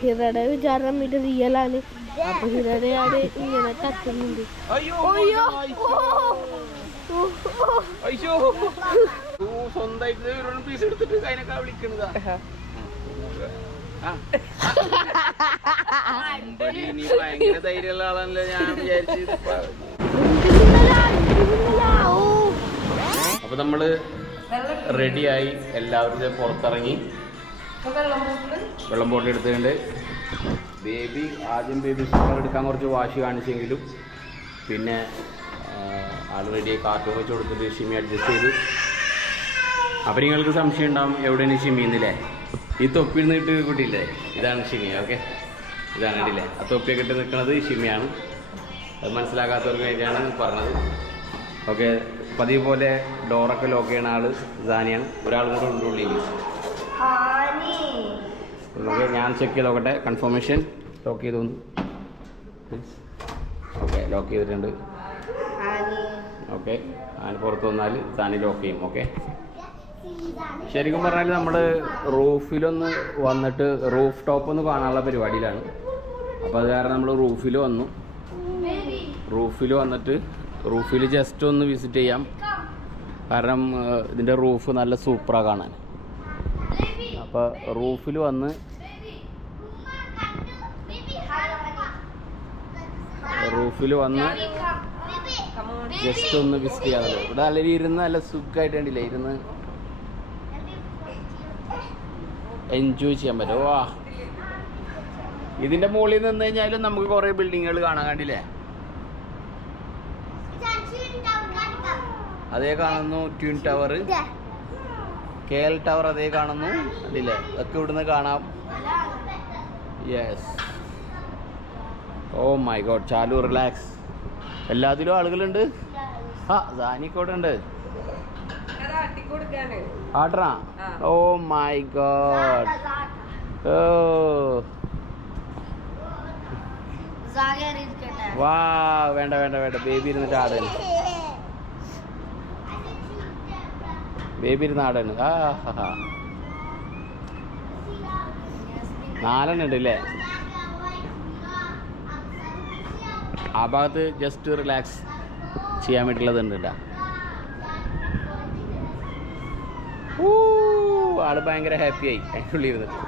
ഹിറയുടെ വിചാരം ഇത് റിയലാണ്. അപ്പൊ ഹിറയാണ് ഇങ്ങനെ തട്ടുന്നുണ്ട്. സ്വന്തമായിട്ട് പീസ് എടുത്തിട്ട് അതിനൊക്കെ വിളിക്കണതാ. ഭയങ്കര ധൈര്യമുള്ള ആളാണല്ലോ ഞാൻ വിചാരിച്ചു. അപ്പൊ നമ്മള് റെഡിയായി, എല്ലാവരും പുറത്തിറങ്ങി. വെള്ളം ബോട്ടിൽ എടുത്തിട്ടുണ്ട്. ബേബി ആദ്യം ബേബി സ്കൂളർ എടുക്കാൻ കുറച്ച് വാശി കാണിച്ചെങ്കിലും പിന്നെ ആൾ റെഡിയായി. കാർട്ടൂൺ വെച്ച് കൊടുത്തിട്ട് ഷിമി അഡ്ജസ്റ്റ് ചെയ്തു. അപ്പം നിങ്ങൾക്ക് സംശയം ഉണ്ടാവും എവിടെയാണ് ഷിമി എന്നില്ലേ? ഈ തൊപ്പി നിന്നിട്ട് കൂട്ടിയില്ലേ, ഇതാണ് ഷിമി. ഓക്കെ, ഇതാണ് ഇടില്ലേ, ആ തൊപ്പിയൊക്കെ ഇട്ട് നിൽക്കുന്നത് ഷിമിയാണ്. അത് മനസ്സിലാക്കാത്തവർക്ക് വേണ്ടിയാണ് പറഞ്ഞത്. ഓക്കെ, പതിവ് പോലെ ഡോറൊക്കെ ലോക്ക് ചെയ്യണ ആള് സാനിയാണ്. ഒരാളും കൂടെ ഉണ്ട് ഉള്ളിൽ. ഓക്കെ, ഞാൻ ചെക്ക് ചെയ്ത് നോക്കട്ടെ. കൺഫർമേഷൻ ലോക്ക് ചെയ്തു. ഓക്കെ, ലോക്ക് ചെയ്തിട്ടുണ്ട്. ഓക്കെ, അതിന് പുറത്ത് വന്നാൽ സാനി ലോക്ക് ചെയ്യും. ഓക്കെ, ശരിക്കും പറഞ്ഞാൽ നമ്മൾ റൂഫിലൊന്ന് വന്നിട്ട് റൂഫ് ടോപ്പ് ഒന്ന് കാണാനുള്ള പരിപാടിയിലാണ്. അപ്പോൾ അത് കാരണം നമ്മൾ റൂഫിൽ വന്നു. റൂഫിൽ വന്നിട്ട് റൂഫിൽ ജസ്റ്റ് ഒന്ന് വിസിറ്റ് ചെയ്യാം. കാരണം ഇതിൻ്റെ റൂഫ് നല്ല സൂപ്പറാണ് കാണാൻ. അപ്പോൾ റൂഫിൽ വന്ന് ജസ്റ്റ് ഒന്ന് വിസിറ്റ് ചെയ്യാറുണ്ട്. ഇവിടെ നല്ല ഇരുന്ന് നല്ല സുഖമായിട്ട് കണ്ടില്ലേ, ഇരുന്ന് എൻജോയ് ചെയ്യാൻ പറ്റും. വാ, ഇതിൻ്റെ മുകളിൽ നിന്ന് കഴിഞ്ഞാലും നമുക്ക് കുറേ ബിൽഡിങ്ങുകൾ കാണാൻ കണ്ടില്ലേ. അതേ കാണുന്നു ട്വിൻ ടവർ, KL ടവർ അതേ കാണുന്നു കണ്ടില്ലേ. ഒക്കെ ഇവിടുന്ന് കാണാം. യെസ്, ഓ മൈ ഗോഡ്, ചാലു റിലാക്സ്. എല്ലാത്തിലും ആളുകളുണ്ട്. ആ സാനിക്കോടെ ഉണ്ട്. ആട്ടറാ, ഓ മൈ ഗോഡ്. ഓ വാ, വേണ്ട വേണ്ട വേണ്ട, ബേബി ഇരുന്നിട്ട് ആടാണ്. ബേബി ഇരുന്ന് ആടാണ്. ആ ഹാ, 4 ഉണ്ട് അല്ലേ. ആ ഭാഗത്ത് ജസ്റ്റ് റിലാക്സ് ചെയ്യാൻ വേണ്ടിയിട്ടുള്ളതുണ്ട് കേട്ടോ. ആള് ഭയങ്കര ഹാപ്പി ആയി അതിനുള്ളിൽ ഇരുന്നിട്ട്.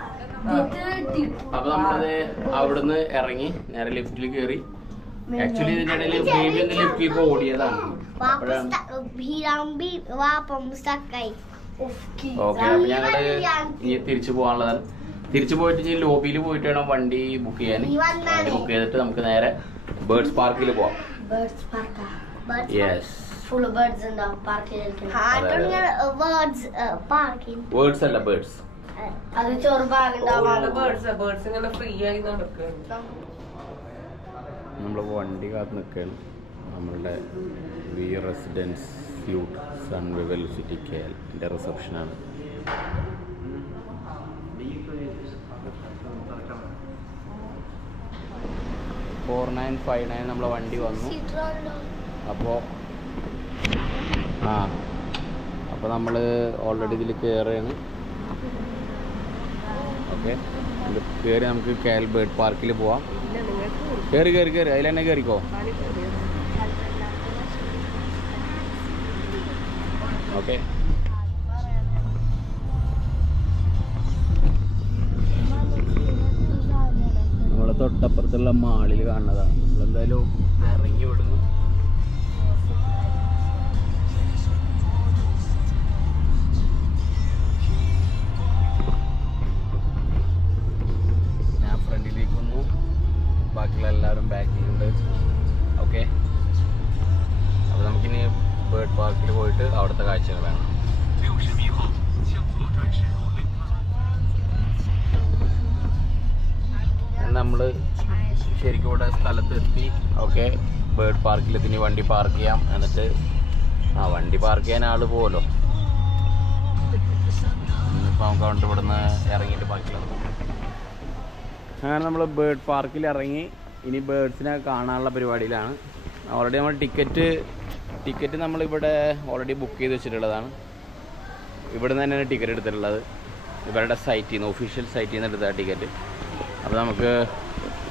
അപ്പൊ നമ്മളത് അവിടുന്ന് ഇറങ്ങി നേരെ ലിഫ്റ്റിൽ കയറി. ആക്ച്വലി ഇതിന്റെ ഇടയിൽ ബേബി ഒന്ന് ലിഫ്റ്റിലേക്ക് ഓടിയതാണ്. ഓക്കെ, അപ്പൊ ഞങ്ങള് ഇനി തിരിച്ചു പോകാനുള്ളതാണ്. തിരിച്ചു പോയിട്ട് ഇനി ലോബിയിൽ പോയിട്ട് വേണം വണ്ടി ബുക്ക് ചെയ്യാൻ. വണ്ടി ബുക്ക് ചെയ്തിട്ട് നമുക്ക് നേരെ ബേർഡ്സ് പാർക്കിൽ പോവാം. യെസ്, വേർഡ്സ് അല്ല ബേർഡ്സ്. നമ്മൾ വണ്ടി കാത്ത് നിൽക്കുകയാണ്. നമ്മളുടെ വി റെസിഡൻസ് സ്യൂട്ട് സൺവിവൽ സിറ്റി KL റിസപ്ഷനാണ്. $4959 നമ്മളെ വണ്ടി വന്നു. അപ്പോൾ നമ്മൾ ഓൾറെഡി ഇതിൽ കയറുകയാണ്. ഓക്കെ, ഇത് കയറി നമുക്ക് KL ബേർഡ് പാർക്കിൽ പോവാം. കയറി കയറി കയറി അതിൽ തന്നെ കയറിക്കോ. ഓക്കെ, നമ്മളെ തൊട്ടപ്പുറത്തുള്ള മാളിൽ കാണുന്നതാണ്. നമ്മളെന്തായാലും ഇറങ്ങി വിടുന്നു. ഞാൻ ഫ്രണ്ടിലേക്ക് വന്നു, ബാക്കിയുള്ള എല്ലാവരും ബാക്കിലുണ്ട്. ഓക്കെ, അപ്പോൾ നമുക്കിനി ബേർഡ് പാർക്കിൽ പോയിട്ട് അവിടുത്തെ കാഴ്ചകൾ വേണം. നമ്മൾ ശരിക്കും ഇവിടെ സ്ഥലത്തെത്തി. ഓക്കെ, ബേർഡ് പാർക്കിലെത്തി. ഇനി വണ്ടി പാർക്ക് ചെയ്യാം. എന്നിട്ട് വണ്ടി പാർക്ക് ചെയ്യാൻ ആൾ പോകുമല്ലോ. ഇന്നിപ്പോൾ നമുക്ക് അതുകൊണ്ട് ഇവിടുന്ന് ഇറങ്ങിയിട്ട് ബാക്കിയുള്ളത്. അങ്ങനെ നമ്മൾ ബേർഡ് പാർക്കിൽ ഇറങ്ങി. ഇനി ബേർഡ്സിനെ കാണാനുള്ള പരിപാടിയിലാണ്. ഓൾറെഡി നമ്മൾ ടിക്കറ്റ് നമ്മളിവിടെ ഓൾറെഡി ബുക്ക് ചെയ്ത് വെച്ചിട്ടുള്ളതാണ്. ഇവിടെ നിന്ന് തന്നെയാണ് ടിക്കറ്റ് എടുത്തിട്ടുള്ളത്. ഇവരുടെ സൈറ്റിൽ നിന്ന്, ഒഫീഷ്യൽ സൈറ്റിൽ നിന്ന് എടുത്ത ടിക്കറ്റ്. അപ്പോൾ നമുക്ക്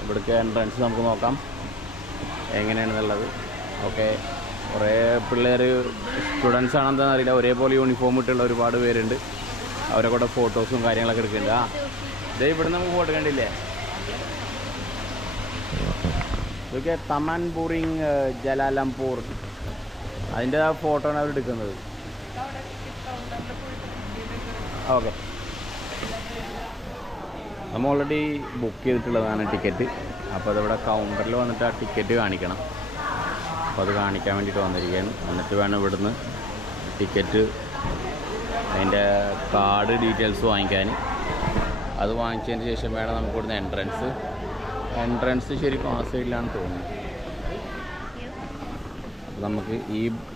ഇവിടേക്ക് എൻട്രൻസ് നമുക്ക് നോക്കാം എങ്ങനെയാണെന്നുള്ളത്. ഓക്കെ, കുറേ പിള്ളേർ സ്റ്റുഡൻസ് ആണെന്താണെന്ന് അറിയില്ല, ഒരേപോലെ യൂണിഫോം ഇട്ടുള്ള ഒരുപാട് പേരുണ്ട്. അവരെ കൂടെ ഫോട്ടോസും കാര്യങ്ങളൊക്കെ എടുക്കുന്നുണ്ട്. ഇതേ ഇവിടെ നമുക്ക് ഫോട്ടോ കണ്ടില്ലേ, ഇതൊക്കെ തമാൻ ബോറിങ് ജലാലംപൂർ, അതിൻ്റെ ആ ഫോട്ടോ ആണ് അവർ എടുക്കുന്നത്. ഓക്കെ, നമ്മൾ ഓൾറെഡി ബുക്ക് ചെയ്തിട്ടുള്ളതാണ് ടിക്കറ്റ്. അപ്പോൾ അതിവിടെ കൗണ്ടറിൽ വന്നിട്ട് ആ ടിക്കറ്റ് കാണിക്കണം. അപ്പോൾ അത് കാണിക്കാൻ വേണ്ടിയിട്ട് വന്നിരിക്കുകയാണ്. എന്നിട്ട് വേണം ഇവിടുന്ന് ടിക്കറ്റ്, അതിൻ്റെ കാർഡ് ഡീറ്റെയിൽസ് വാങ്ങിക്കാൻ. അത് വാങ്ങിച്ചതിന് ശേഷം വേണം നമുക്ക് ഇവിടുന്ന് എൻട്രൻസ് ശരിക്കും ആ സൈഡിലാണ് തോന്നുന്നത്. അപ്പോൾ നമുക്ക്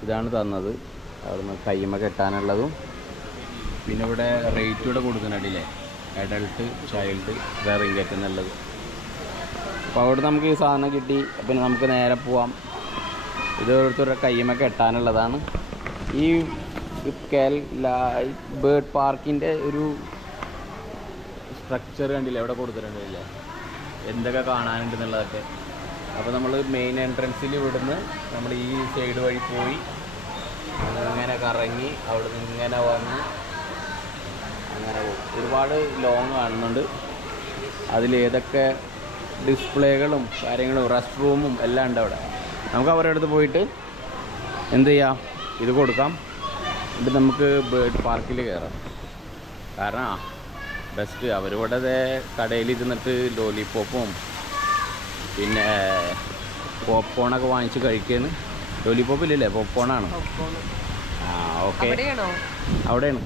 ഇതാണ് തന്നത്, അവിടുന്ന് കയ്യുമ്മ കെട്ടാനുള്ളതും. പിന്നെ ഇവിടെ റേറ്റ് ഇവിടെ കൊടുക്കുന്നുണ്ടല്ലേ, അഡൾട്ട്, ചൈൽഡ്, റിംഗറ്റ് എന്നുള്ളത്. അപ്പോൾ അവിടെ നമുക്ക് ഈ സാധനം കിട്ടി. പിന്നെ നമുക്ക് നേരെ പോവാം. ഇത് ഓരോരുത്തരുടെ കയ്യുമ്മ കെട്ടാനുള്ളതാണ്. ഈ ബേർഡ് പാർക്കിൻ്റെ ഒരു സ്ട്രക്ചർ കണ്ടില്ലേ, എവിടെ കൊടുത്തിട്ടുണ്ടല്ലേ, എന്തൊക്കെ കാണാനുണ്ടെന്നുള്ളതൊക്കെ. അപ്പോൾ നമ്മൾ മെയിൻ എൻട്രൻസിൽ ഇവിടുന്ന് നമ്മൾ ഈ സൈഡ് വഴി പോയി അങ്ങനെ കറങ്ങി അവിടെ നിന്ന് ഇങ്ങനെ വന്ന് അങ്ങനെ പോകും. ഒരുപാട് ലോങ് കാണുന്നുണ്ട്. അതിലേതൊക്കെ ഡിസ്പ്ലേകളും കാര്യങ്ങളും റെസ്റ്റ് റൂമും എല്ലാം ഉണ്ട് അവിടെ. നമുക്ക് അവരുടെ അടുത്ത് പോയിട്ട് എന്ത് ചെയ്യാം, ഇത് കൊടുക്കാം. എന്നിട്ട് നമുക്ക് ബേർഡ് പാർക്കിൽ കയറാം. കാരണം ബെസ്റ്റ് അവരിവിടെ കടയിൽ ഇരുന്നിട്ട് ലോലിപോപ്പും പിന്നെ പോപ്കോണൊക്കെ വാങ്ങിച്ച് കഴിക്കുകയാണ്. ലോലിപോപ്പ് ഇല്ലല്ലേ, പോപ്കോണാണ്. ആ ഓക്കെ, അവിടെയാണ്.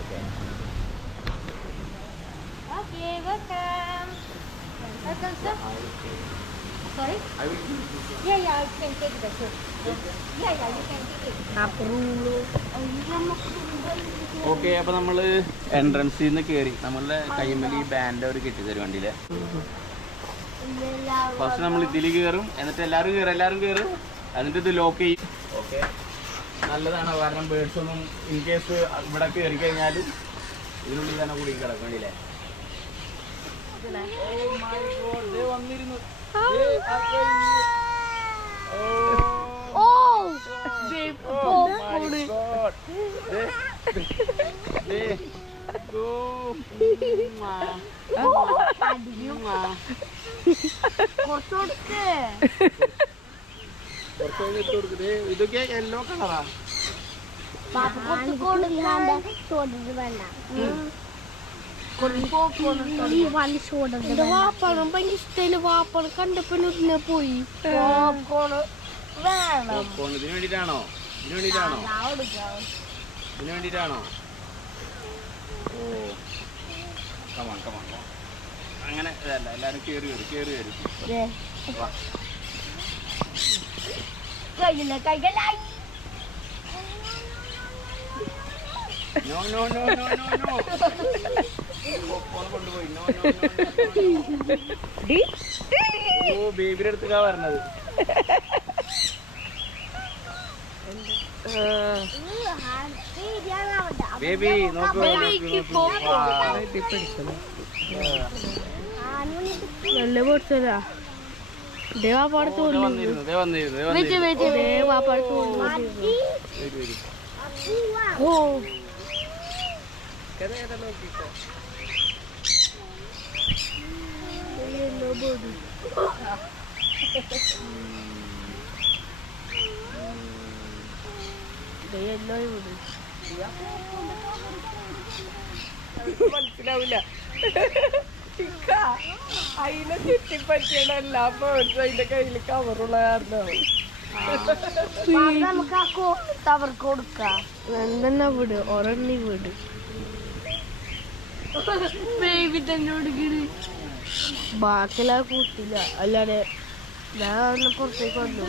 Okay, Sorry? Yeah, you can take the soup. Yeah, you can take it. Okay. അപ്പോൾ നമ്മൾ എൻട്രൻസിൽ നിന്ന് കയറി. നമ്മളുടെ കയ്യുമ്മൽ ഈ ബാൻഡ് അവർ കെട്ടിത്തരും വണ്ടിയിലെ. ഫസ്റ്റ് നമ്മൾ ഇതിൽ കയറും, എന്നിട്ട് എല്ലാവരും കയറും, എന്നിട്ട് ഇത് ലോക്ക് ചെയ്യും. ഓക്കെ, നല്ലതാണ്. കാരണം ബേർഡ്സ് ഒന്നും ഇൻ കേസ് ഇവിടെ കയറി കഴിഞ്ഞാലും ഇതിനുള്ളിൽ തന്നെ കൂടി കിടക്കും. വേണ്ടിയില്ലേ, വന്നിരുന്നു. ഇതൊക്കെ യെല്ലോ കളറാ. വാപ്പാണ് ഭയങ്കര ഇഷ്ടം. വാപ്പാണ് കണ്ടപ്പോ പോയി. ഇതിന് വേണ്ടിട്ടാണോ? ഓ കമാൺ. അങ്ങനെ അല്ല, എല്ലാരും കേറി വരും. No. കൊണ്ടുപോയി. ഓ, ബേബിയുടെ അടുത്തേക്കാ പറഞ്ഞത്. ബേബി നോക്കൂ, നല്ല പൊടിച്ചതാ. ദേവാപ്പാടത്ത് ഓ മനസ്സിലാവില്ല. അതിനെ ചുറ്റിപ്പറ്റിയാണ് എല്ലാ ബേർഡ്സും അതിന്റെ കയ്യിൽ കവറുള്ള കാരണം. നമുക്ക് അവർക്ക് കൊടുക്കാം. എന്തെന്നാ വീട് ഒരെണ്ണി വീട് ബാക്കിലാ കൂട്ടില്ല. അല്ലാതെ ഞാൻ പുറത്തേക്ക് വന്നു.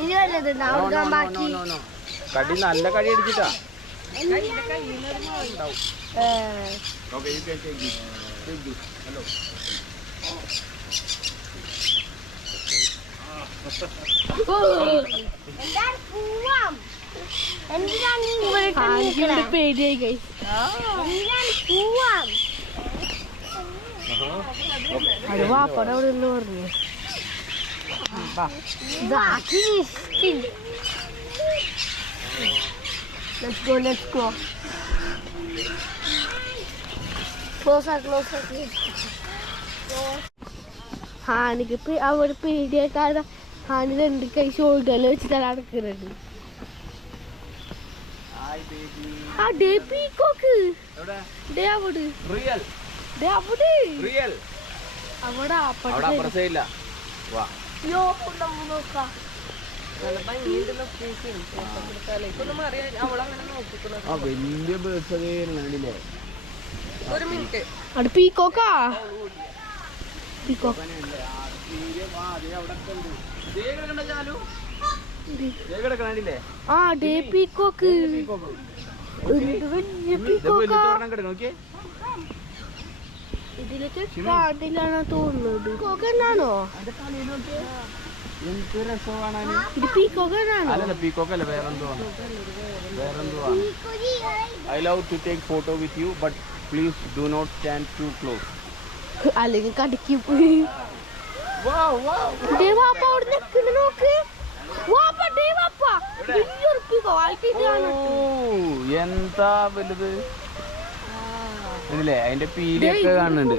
ഇനി വല്ലത് ബാക്കി കടി നല്ല കടി അടിച്ചിട്ടാ. എന്താണ് പൂവാം? എന്തിനാണ് നീ ഇവിടെ ഹാനിക്ക് പേടിയായി guys. എന്തിനാണ് പൂവാം? അത് വാപ്പടെ അവിടെ നിന്ന് പറഞ്ഞു. ഇതാക്കി ഇഷ്ടില്ല. Let's go. Closer. ഹാനിക്ക് അവിടെ പേടിയായിട്ടാണ് ഹാനി 2 കൈ ഷോൾഡറിൽ വെച്ചിട്ടാണ് നടക്കുന്നത്. ആ ഡേ പീക്കോക്ക് ഡേ അവിടെ റിയൽ ഡേ അവിടെ റിയൽ അവിടെ അവിടെ അപ്പുറത്തേ ഇല്ല. വാ യോ നോക്കാം. ആ വലിയ ബേർഡ്സ് ഒക്കെ കണ്ടില്ലേ? ഒരു മിനിറ്റ്. അവിടെ പീക്കോക്കാ പീക്കോക്ക് കണ്ടില്ലേ? ആ ഡേ പീക്കോക്ക് വലിയ പീക്കോക്കാ. നോക്കിയേ ഇതിലേക്ക് കാട്ടിലാണ് തോന്നുന്നത്. പീക്കോക്കെന്നാണോ എന്ത് രസം കാണാന്. ഇത് പീക്കോക്കെന്നാണോ? അല്ലല്ല പീക്കോക്കല്ല, വേറെന്തോ. I love to take photo with you but please do not stand too close. അല്ലെങ്കിൽ കടിക്കും. ദേ വാപ്പ അവിടെ നിൽക്കുന്നു നോക്ക്. വാപ്പ ദേ വാപ്പ വലിയൊരു പീക്കോ ആയിട്ടാണ്. എന്താ വലുത് ഇതില്ലേ? അതിന്റെ പീലിയൊക്കെ കാണുന്നുണ്ട്.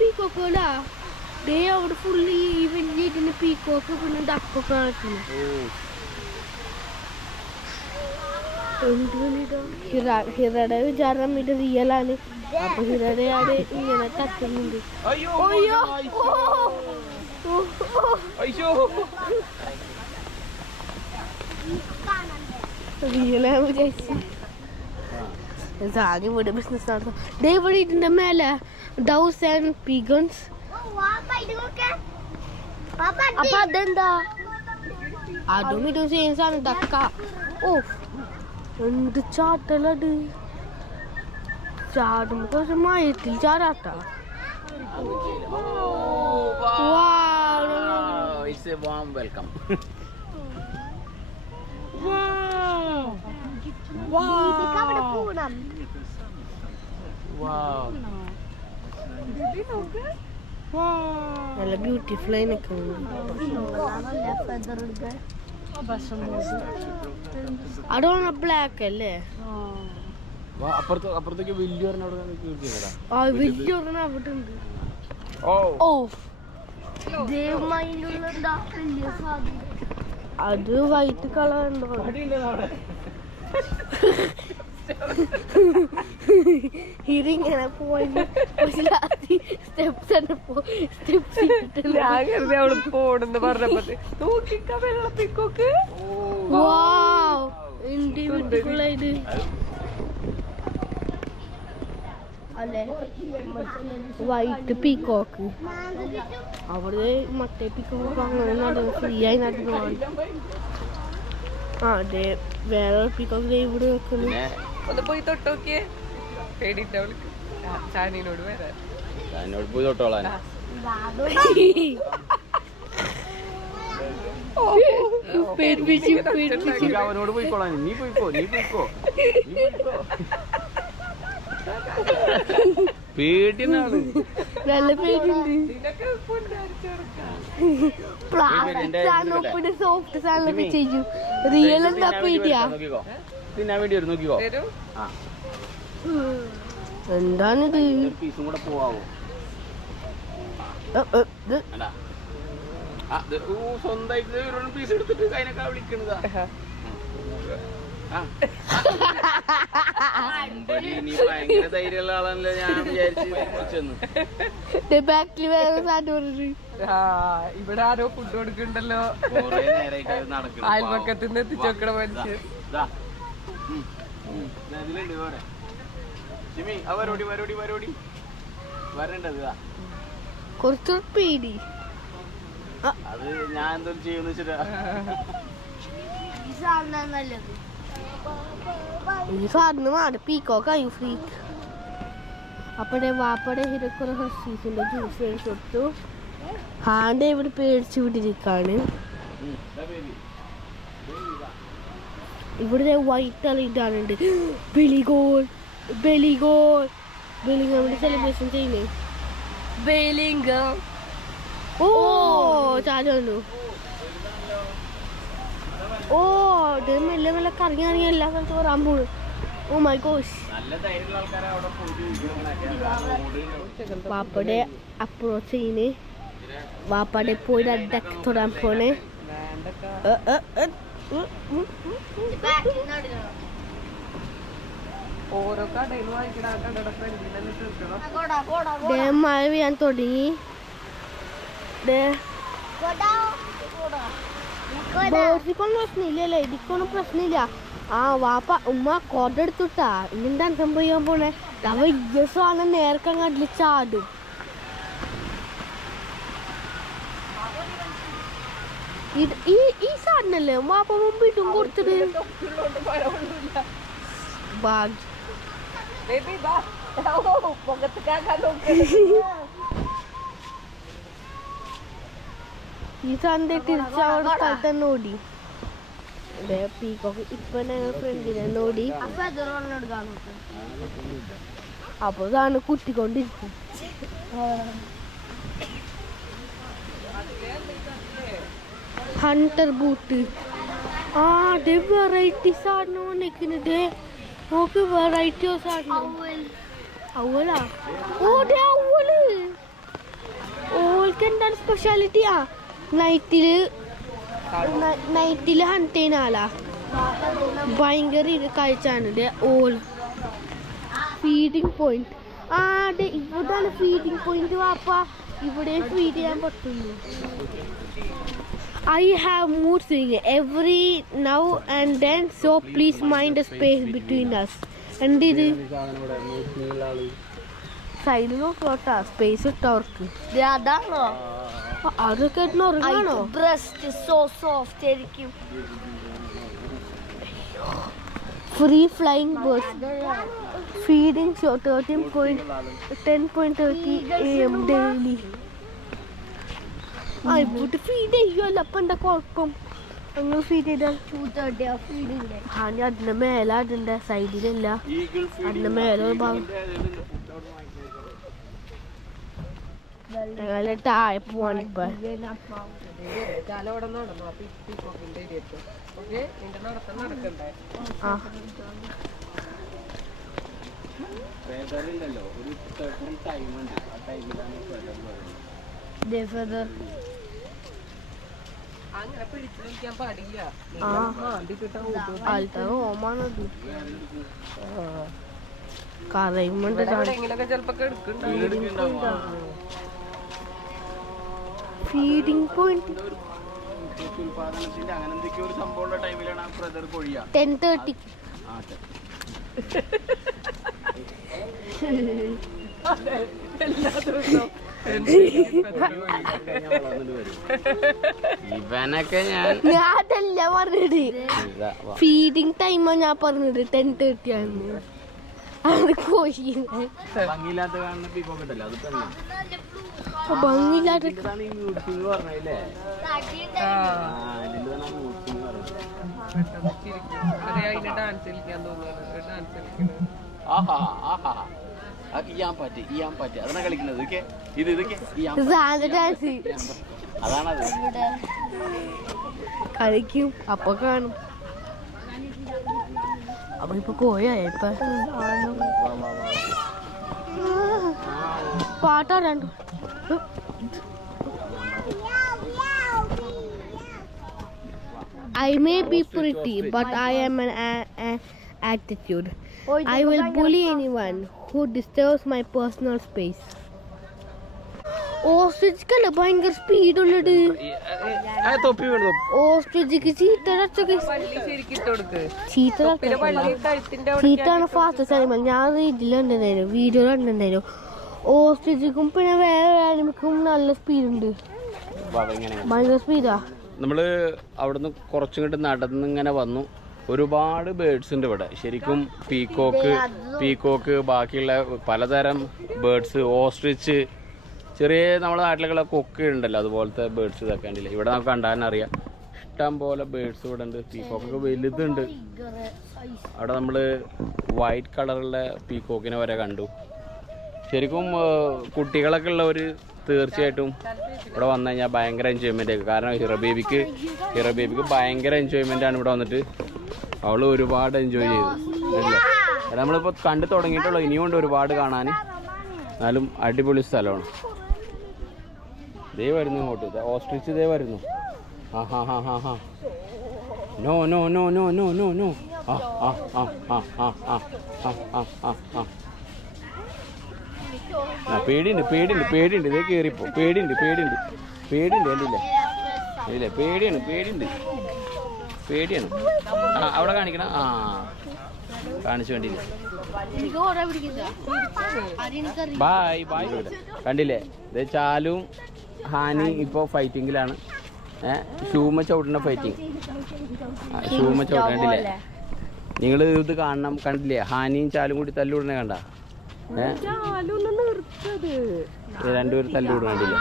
പീക്കോക്കോല ദേ അവിടെ ഫുള്ള് ഈ വലിയ പീക്കോക്ക് പിന്നെ ഡക്കൊക്കെ നടക്കുന്നു. ഹിറയുടെ വിചാരം ഇത് റിയലാണ്. അപ്പൊ ഹിറയുടെ ഇങ്ങനെ തട്ടുന്നുണ്ട്. അയ്യോ റിയലാണ് വിചാരിച്ചു. സാധനം ഇവിടെ ബിസിനസ് നടത്തും. ദേ ഇവിടെ ഇതിന്റെ മേലെ ഡൗസ് ആൻഡ് പിഗൺസ്. അപ്പൊ അതെന്താ? അതും ഇതും സെയിം സാധനം ഡക്ക. ഓ എന്ത് ചാട്ടലത്. ചാടുമ്പോ കുറച്ച് മയത്തിൽ ചാടാട്ട. It's a warm welcome. നല്ല ബ്യൂട്ടിഫുൾ ആയിനൊക്കെ. അവിടെ ബ്ലാക്ക് അല്ലേ? അപ്പുറത്തേക്ക് വലിയൊരെണ്ണം ആ വലിയൊരെണ്ണം അവിടെ ഉണ്ട്. അത് വൈറ്റ് കളർ ഉണ്ടോ? ഇതിങ്ങനെ പോയി സ്റ്റെപ്സ് അവള് പോണെന്ന് പറഞ്ഞപ്പോ നോക്കിക്ക വെള്ളപ്പിക്കൊക്കെ ഇത് അല്ലേ വൈറ്റ് പീക്കോക്ക്. അവിടെ മറ്റേ പീക്കോക്ക് അങ്ങനെ നടന്നു ഫ്രീ ആയി നടന്നു. ആ അതെ വേറെ പീക്കോക്ക് ഇവിടെ വെക്കുന്നു. ഒന്ന് പോയി തൊട്ടോക്കിയേ. പേടിയിട്ട് അവൾക്ക് ചാനീനോട് വരാൻ. പോയി തൊട്ടോളാൻ. അവനോട് പോയിക്കോളാൻ. നീ പോയിക്കോ. പേടിയാണ്. നല്ല പേടിയുണ്ട്. സോഫ്റ്റ് സാധനമൊക്കെ ചെയ്യും. റിയൽ എന്താ പേടിയാ? തിന്നാൻ വേണ്ടി വരും. നോക്കിക്കോ. എന്താണിത്? പീസും കൂടെ പോവാവോ? സ്വന്തമായിട്ട് പീസ് എടുത്തിട്ട് അതിനൊക്കെ വിളിക്കണതാ. നീ ഭയങ്കര ധൈര്യമുള്ള ആളാണല്ലോ. ഞാൻ വിചാരിച്ചു ബാക്കിൽ വേറെ സാധനം. ഇവിടെ ആരോ ഫുഡ് കൊടുക്കണ്ടല്ലോ. കൊറേ നേരമായിട്ട് നടക്കണം. അയൽപക്കത്ത് നിന്ന് എത്തിച്ചോക്കണ മനുഷ്യൻ. ഇതിലുണ്ട് വേറെ. ജിമ്മി വരോടി വരേണ്ടത്. കുറച്ച് പേടി. അത് ഞാൻ എന്തോരം ചെയ്യുന്ന വെച്ചിട്ടാ. ഈ സാധനമാണ് പീക്കോക്കായി ഫ്രീക്ക്. അപ്പടെ വാപ്പടെ ഹിരക്കുറ ഹർഷീസിന്റെ ജ്യൂസ് കഴിച്ചു കൊടുത്തു. ഹാൻഡ് ഇവിടെ പേടിച്ചു വിട്ടിരിക്കാണ്. ഇവിടെ വൈറ്റ് കളറിട്ടാണുണ്ട്. ബെലിഗോൾ ബെലിഗോൾ ബെലിംഗമിന്റെ സെലിബ്രേഷൻ ചെയ്യുന്നേ. ബെലിംഗം. ഓ ചാലു ഓ ഇത് മെല്ലെ മെല്ലെ കറങ്ങി കറങ്ങി എല്ലാ സ്ഥലത്തും വരാൻ പോകും. Oh my gosh. വാപ്പയുടെ അപ്രോച്ച് ചെയ്യുന്നേ. വാപ്പയുടെ പോയി അഡക്ക് തൊടാൻ പോണേ. ഓരോ കടയിൽ വാങ്ങിക്കണ ആ കടയുടെ ഫ്രണ്ടിൽ തന്നെ തീർക്കണം. മഴ പെയ്യാൻ തുടങ്ങി. ബേർസിക്കൊന്നും പ്രശ്നമില്ലല്ലേ? ഇതിക്കൊന്നും പ്രശ്നമില്ല. ആ വാപ്പ ഉമ്മ കൊടെടുത്തിട്ടാ ഇന്നെന്താണ് സംഭവിക്കാൻ പോണേ? സാധനം നേർക്കങ്ങാട്ടിൽ ചാടും. ഈ സാധനല്ലേ വാപ്പ മുമ്പിട്ടും കൊടുത്തത്? ഭാഗ്യം. ഈ സാധനം തിരിച്ച് അവിടെ സ്ഥലത്ത് തന്നെ ഓടി. പീക്കോക്ക് ഇപ്പൊ ഞങ്ങൾ ഫ്രണ്ടിനെ ഓടി. അപ്പൊ സാധനം കുത്തിക്കൊണ്ടിരിക്കും. Hunter boot. ആ അതെ വെറൈറ്റി സാധനം വന്നിരിക്കുന്നത്. നോക്ക് വെറൈറ്റി സാധനം. അവലാ ഓടെ അവല്. ഓൾക്ക് എന്താണ് സ്പെഷ്യാലിറ്റിയാ? നൈറ്റില് ഹണ്ട് ചെയ്യുന്നാലാ ഭയങ്കര കാഴ്ചയാണ്. All feeding point. ആ അതെ ഇവിടാണ് ഫീഡിങ് പോയിന്റ്. വാപ്പ ഇവിടെ ഫീഡ് ചെയ്യാൻ പറ്റുള്ളൂ. I have mood swings every now and then, so please mind the space between us. And ഇത് സൈഡിൽ നോക്കോട്ടാ സ്പേസ് ഇട്ടവർക്ക്. അതൊക്കെ ഉറങ്ങാണോ? ബ്രസ്റ്റ് സോ സോഫ്റ്റ് ആയിരിക്കും. Free flying birds feeding show 10.30 AM daily. ഇവിടെ ഫീഡ് ചെയ്യുമല്ലോ. അപ്പൊ എന്താ കുഴപ്പം? നിങ്ങൾ ഫീഡ് ചെയ്താൽ ഹാനി അതിന്റെ മേലെ അതിന്റെ സൈഡിലല്ല, അതിന്റെ മേലെ ഭാഗം ഞങ്ങളെ താഴെ പോവാണ് ഇപ്പൊ. ആ അങ്ങനെ പിടിച്ചു നിൽക്കാൻ പാടില്ല. ആൾക്കാർ ഓമാണത് കറയുമ്പോണ്ട്. എങ്ങനെയൊക്കെ ചിലപ്പോ ഫീഡിങ് പോയിന്റ് 10:30. ഇവനൊക്കെ ഞാനല്ല പറഞ്ഞത്. ഫീഡിങ് ടൈമാ ഞാൻ പറഞ്ഞത് 10:30 ആണ്. അത് ഭംഗിയില്ലാത്ത കാണുന്ന പീക്കോക്ക് ഉണ്ടല്ലോ, അത് തന്നെ ഭംഗിയില്ലാത്ത പറഞ്ഞല്ലേ. ഡാൻസ് കളിക്കാൻ തോന്നുന്നു. ചെയ്യാൻ പറ്റി അതാണ് കളിക്കുന്നത്. അതാണത് കളിക്കും. അപ്പൊ കാണും. അപ്പൊ ഇപ്പൊ കോയായിപ്പ പാട്ടാണ്ട്. I may be pretty, but I am an attitude. I will bully anyone who disturbs my personal space. ഓസ്ട്രിച്ചിക്കല്ലേ ഭയങ്കര സ്പീഡ് ഉള്ളത്. ഓസ്ട്രിച്ചിക്ക് ചീത്താണ് ഫാസ്റ്റസ്റ്റ് ആനിമൽ. ഞാൻ ഇതിലുണ്ടായിരുന്നു, വീഡിയോ കണ്ടിട്ടുണ്ടായിരുന്നു. ഓസ്ട്രിച്ചിക്കും പിന്നെ വേറെ ആനിമൽക്കും നല്ല സ്പീഡുണ്ട്, ഭയങ്കര സ്പീഡാ. നമ്മള് അവിടുന്ന് കുറച്ചും നടന്നിങ്ങനെ വന്നു. ഒരുപാട് ബേർഡ്സ് ഉണ്ട് ഇവിടെ. ശരിക്കും പീക്കോക്ക് ബാക്കിയുള്ള പലതരം ബേർഡ്സ്, ഓസ്ട്രിച്ച്, ചെറിയ നമ്മുടെ നാട്ടിലുള്ള കൊക്ക് ഉണ്ടല്ലോ, അതുപോലത്തെ ബേർഡ്സ് ഇതൊക്കെ ഉണ്ടല്ലോ. ഇവിടെ നമുക്ക് കണ്ടാൽ അറിയാം. ഇഷ്ടം പോലെ ബേഡ്സ് ഇവിടെ ഉണ്ട്. പീക്കോക്കൊക്കെ വലുതുണ്ട്. അവിടെ നമ്മൾ വൈറ്റ് കളറുള്ള പീക്കോക്കിനെ വരെ കണ്ടു. ശരിക്കും കുട്ടികളൊക്കെ ഉള്ളവർ തീർച്ചയായിട്ടും ഇവിടെ വന്നു കഴിഞ്ഞാൽ ഭയങ്കര എൻജോയ്മെൻ്റ് ആയിരിക്കും. കാരണം ഹിറ ബേബിക്ക് ഭയങ്കര എൻജോയ്മെൻ്റ് ആണ് ഇവിടെ വന്നിട്ട്. അവൾ ഒരുപാട് എൻജോയ് ചെയ്തു അല്ലേ. നമ്മളിപ്പോൾ കണ്ടു തുടങ്ങിയിട്ടുള്ളൂ, ഇനിയും ഉണ്ട് ഒരുപാട് കാണാൻ. എന്നാലും അടിപൊളി സ്ഥലമാണ്. ദേ വരുന്നു ഇങ്ങോട്ട്, ഓസ്ട്രിച്ച് ദേ വരുന്നു. ആ ഹാ ഹാ ഹാ ഹാ no no no no no no no ആ ആ ആ ആ ആ ആ ആ ആ ആ ആ പേടിയുണ്ട് പേടിയുണ്ട് പേടിയുണ്ട്. ഇതേ കയറിപ്പോ പേടിയുണ്ട് പേടിയുണ്ട് പേടിയുണ്ട് അല്ലേ ഇല്ലേ പേടിയാണ് പേടിയാണ്. ആ അവിടെ കാണിക്കണം. ആ കാണിച്ചു വേണ്ടിയില്ല. Bye bye. കണ്ടില്ലേ ഇത് ചാലും ഹാനി ഇപ്പോൾ ഫൈറ്റിങ്ങിലാണ്. ഷൂമ ചവിട്ടുന്ന ഫൈറ്റിങ്. ഷൂമ ചവിട്ട കണ്ടില്ലേ നിങ്ങൾ ഇത് കാണണം. കണ്ടില്ലേ ഹാനിയും ചാലും കൂടി തല്ലുവിടണേ കണ്ട. രണ്ടുപേരും തല്ലുവിടണം കണ്ടില്ലേ.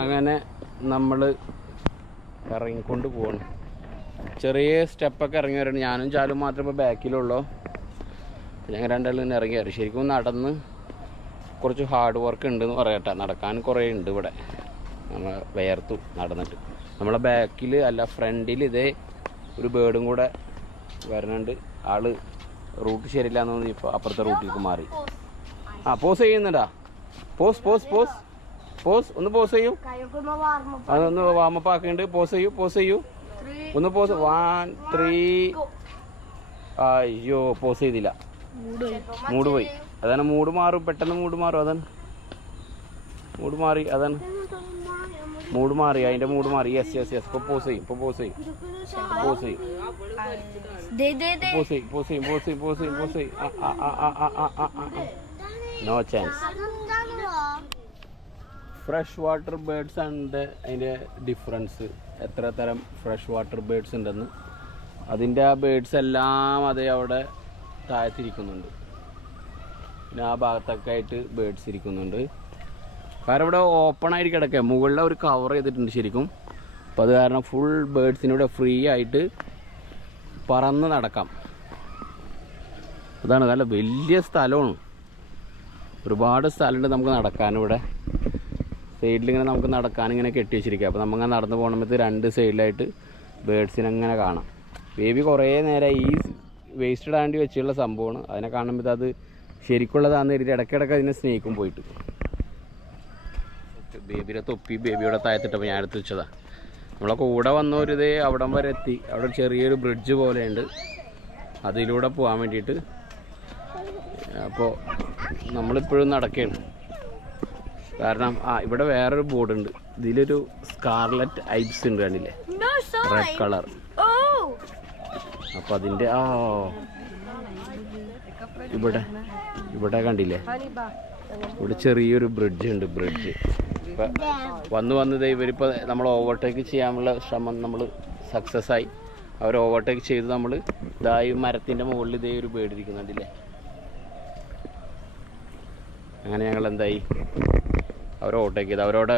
അങ്ങനെ നമ്മൾ ഇറങ്ങിക്കൊണ്ട് പോകണം. ചെറിയ സ്റ്റെപ്പൊക്കെ ഇറങ്ങി വരണം. ഞാനും ചാലും മാത്രമേ ഇപ്പോൾ ബാക്കിലുള്ളൂ. ഞങ്ങൾ രണ്ടാളും തന്നെ ഇറങ്ങി വരും. ശരിക്കും നടന്ന് കുറച്ച് ഹാർഡ് വർക്ക് ഉണ്ടെന്ന് പറയട്ടെ. നടക്കാൻ കുറേ ഉണ്ട് ഇവിടെ. നമ്മൾ വിയർത്തു നടന്നിട്ട്. നമ്മളെ ബാക്കിൽ അല്ല ഫ്രണ്ടിൽ ഇതേ ഒരു ബേർഡും കൂടെ വരണുണ്ട്. ആള് റൂട്ട് ശരിയില്ല എന്ന് തോന്നി ഇപ്പോൾ അപ്പുറത്തെ റൂട്ടിലേക്ക് മാറി. ആ പോസ് ചെയ്യുന്നുണ്ടാ. പോസ് പോസ് പോസ് പോസ് ഒന്ന് പോസ് ചെയ്യൂ. അതൊന്ന് വാമപ്പ് ആക്കിണ്ട്. പോസ് ചെയ്യൂ ഒന്ന് പോസ്. 1 3. അയ്യോ പോസ് ചെയ്തില്ല. മൂഡ് പോയി. അതാണ് മൂഡ് മാറും പെട്ടെന്ന്. മൂഡ് മാറും. അതാണ് മൂഡ് മാറി. അതാണ് മൂഡ് മാറി. അതിൻ്റെ മൂഡ് മാറി. Yes yes yes. ഇപ്പോൾ പോസ് ചെയ്യും. No chance. Fresh water birds ഉണ്ട്. അതിൻ്റെ ഡിഫറൻസ് എത്ര തരം ഫ്രഷ് വാട്ടർ ബേർഡ്സ് ഉണ്ടെന്ന്. അതിൻ്റെ ആ ബേർഡ്സ് എല്ലാം അതേ അവിടെ താഴത്തിരിക്കുന്നുണ്ട്. പിന്നെ ആ ഭാഗത്തൊക്കെ ആയിട്ട് ബേർഡ്സ് ഇരിക്കുന്നുണ്ട്. കാരണം ഇവിടെ ഓപ്പൺ ആയിട്ട് കിടക്കുക. മുകളിൽ ഒരു കവർ ചെയ്തിട്ടുണ്ട് ശരിക്കും. അപ്പോൾ അത് കാരണം ഫുൾ ബേർഡ്സിനൂടെ ഫ്രീ ആയിട്ട് പറന്ന് നടക്കാം. അതാണ് നല്ല വലിയ സ്ഥലമാണ്. ഒരുപാട് സ്ഥലമുണ്ട് നമുക്ക് നടക്കാനിവിടെ. സൈഡിലിങ്ങനെ നമുക്ക് നടക്കാനിങ്ങനെ കെട്ടി വെച്ചിരിക്കുക. അപ്പോൾ നമ്മളിങ്ങനെ നടന്നു പോകണമെങ്കിൽ 2 സൈഡിലായിട്ട് ബേർഡ്സിനങ്ങനെ കാണാം. ബേബി കുറേ നേരം ഈ വേസ്റ്റ് ഇടാണ്ടി വെച്ചുള്ള സംഭവമാണ്. അതിനെ കാണുമ്പോൾ അത് ശരിക്കുള്ളതാണെന്ന് കരുതി ഇടയ്ക്കിടയ്ക്ക് അതിനെ സ്നേഹിക്കും പോയിട്ട്. ബേബിയുടെ തൊപ്പി ബേബിയുടെ താഴത്തിട്ടപ്പോൾ ഞാൻ എടുത്ത് വെച്ചതാണ്. നമ്മളെ കൂടെ വന്നവരിതേ അവിടം വരെ എത്തി. അവിടെ ചെറിയൊരു ബ്രിഡ്ജ് പോലെയുണ്ട്. അതിലൂടെ പോകാൻ വേണ്ടിയിട്ട്. അപ്പോൾ നമ്മളിപ്പോഴും നടക്കുകയാണ്. കാരണം ഇവിടെ വേറൊരു ബോർഡുണ്ട്. ഇതിലൊരു സ്കാർലറ്റ് ഐബ്സ് ഉണ്ട് കണ്ടില്ലേ, റെഡ് കളർ. അപ്പോൾ അതിൻ്റെ ഇവിടെ കണ്ടില്ലേ, ഇവിടെ ചെറിയൊരു ബ്രിഡ്ജ് ഉണ്ട്. ബ്രിഡ്ജ് ഇപ്പം വന്നത് ഇവരിപ്പോൾ നമ്മൾ ഓവർടേക്ക് ചെയ്യാനുള്ള ശ്രമം നമ്മൾ സക്സസ് ആയി. അവർ ഓവർടേക്ക് ചെയ്ത് നമ്മൾ ഇതായി മരത്തിൻ്റെ മുകളിൽ ഇതേ ഒരു ബേർഡ് ഇരിക്കുന്നുണ്ടല്ലേ. അങ്ങനെ ഞങ്ങൾ എന്തായി അവർ ഓവർടേക്ക് ചെയ്ത് അവരോട്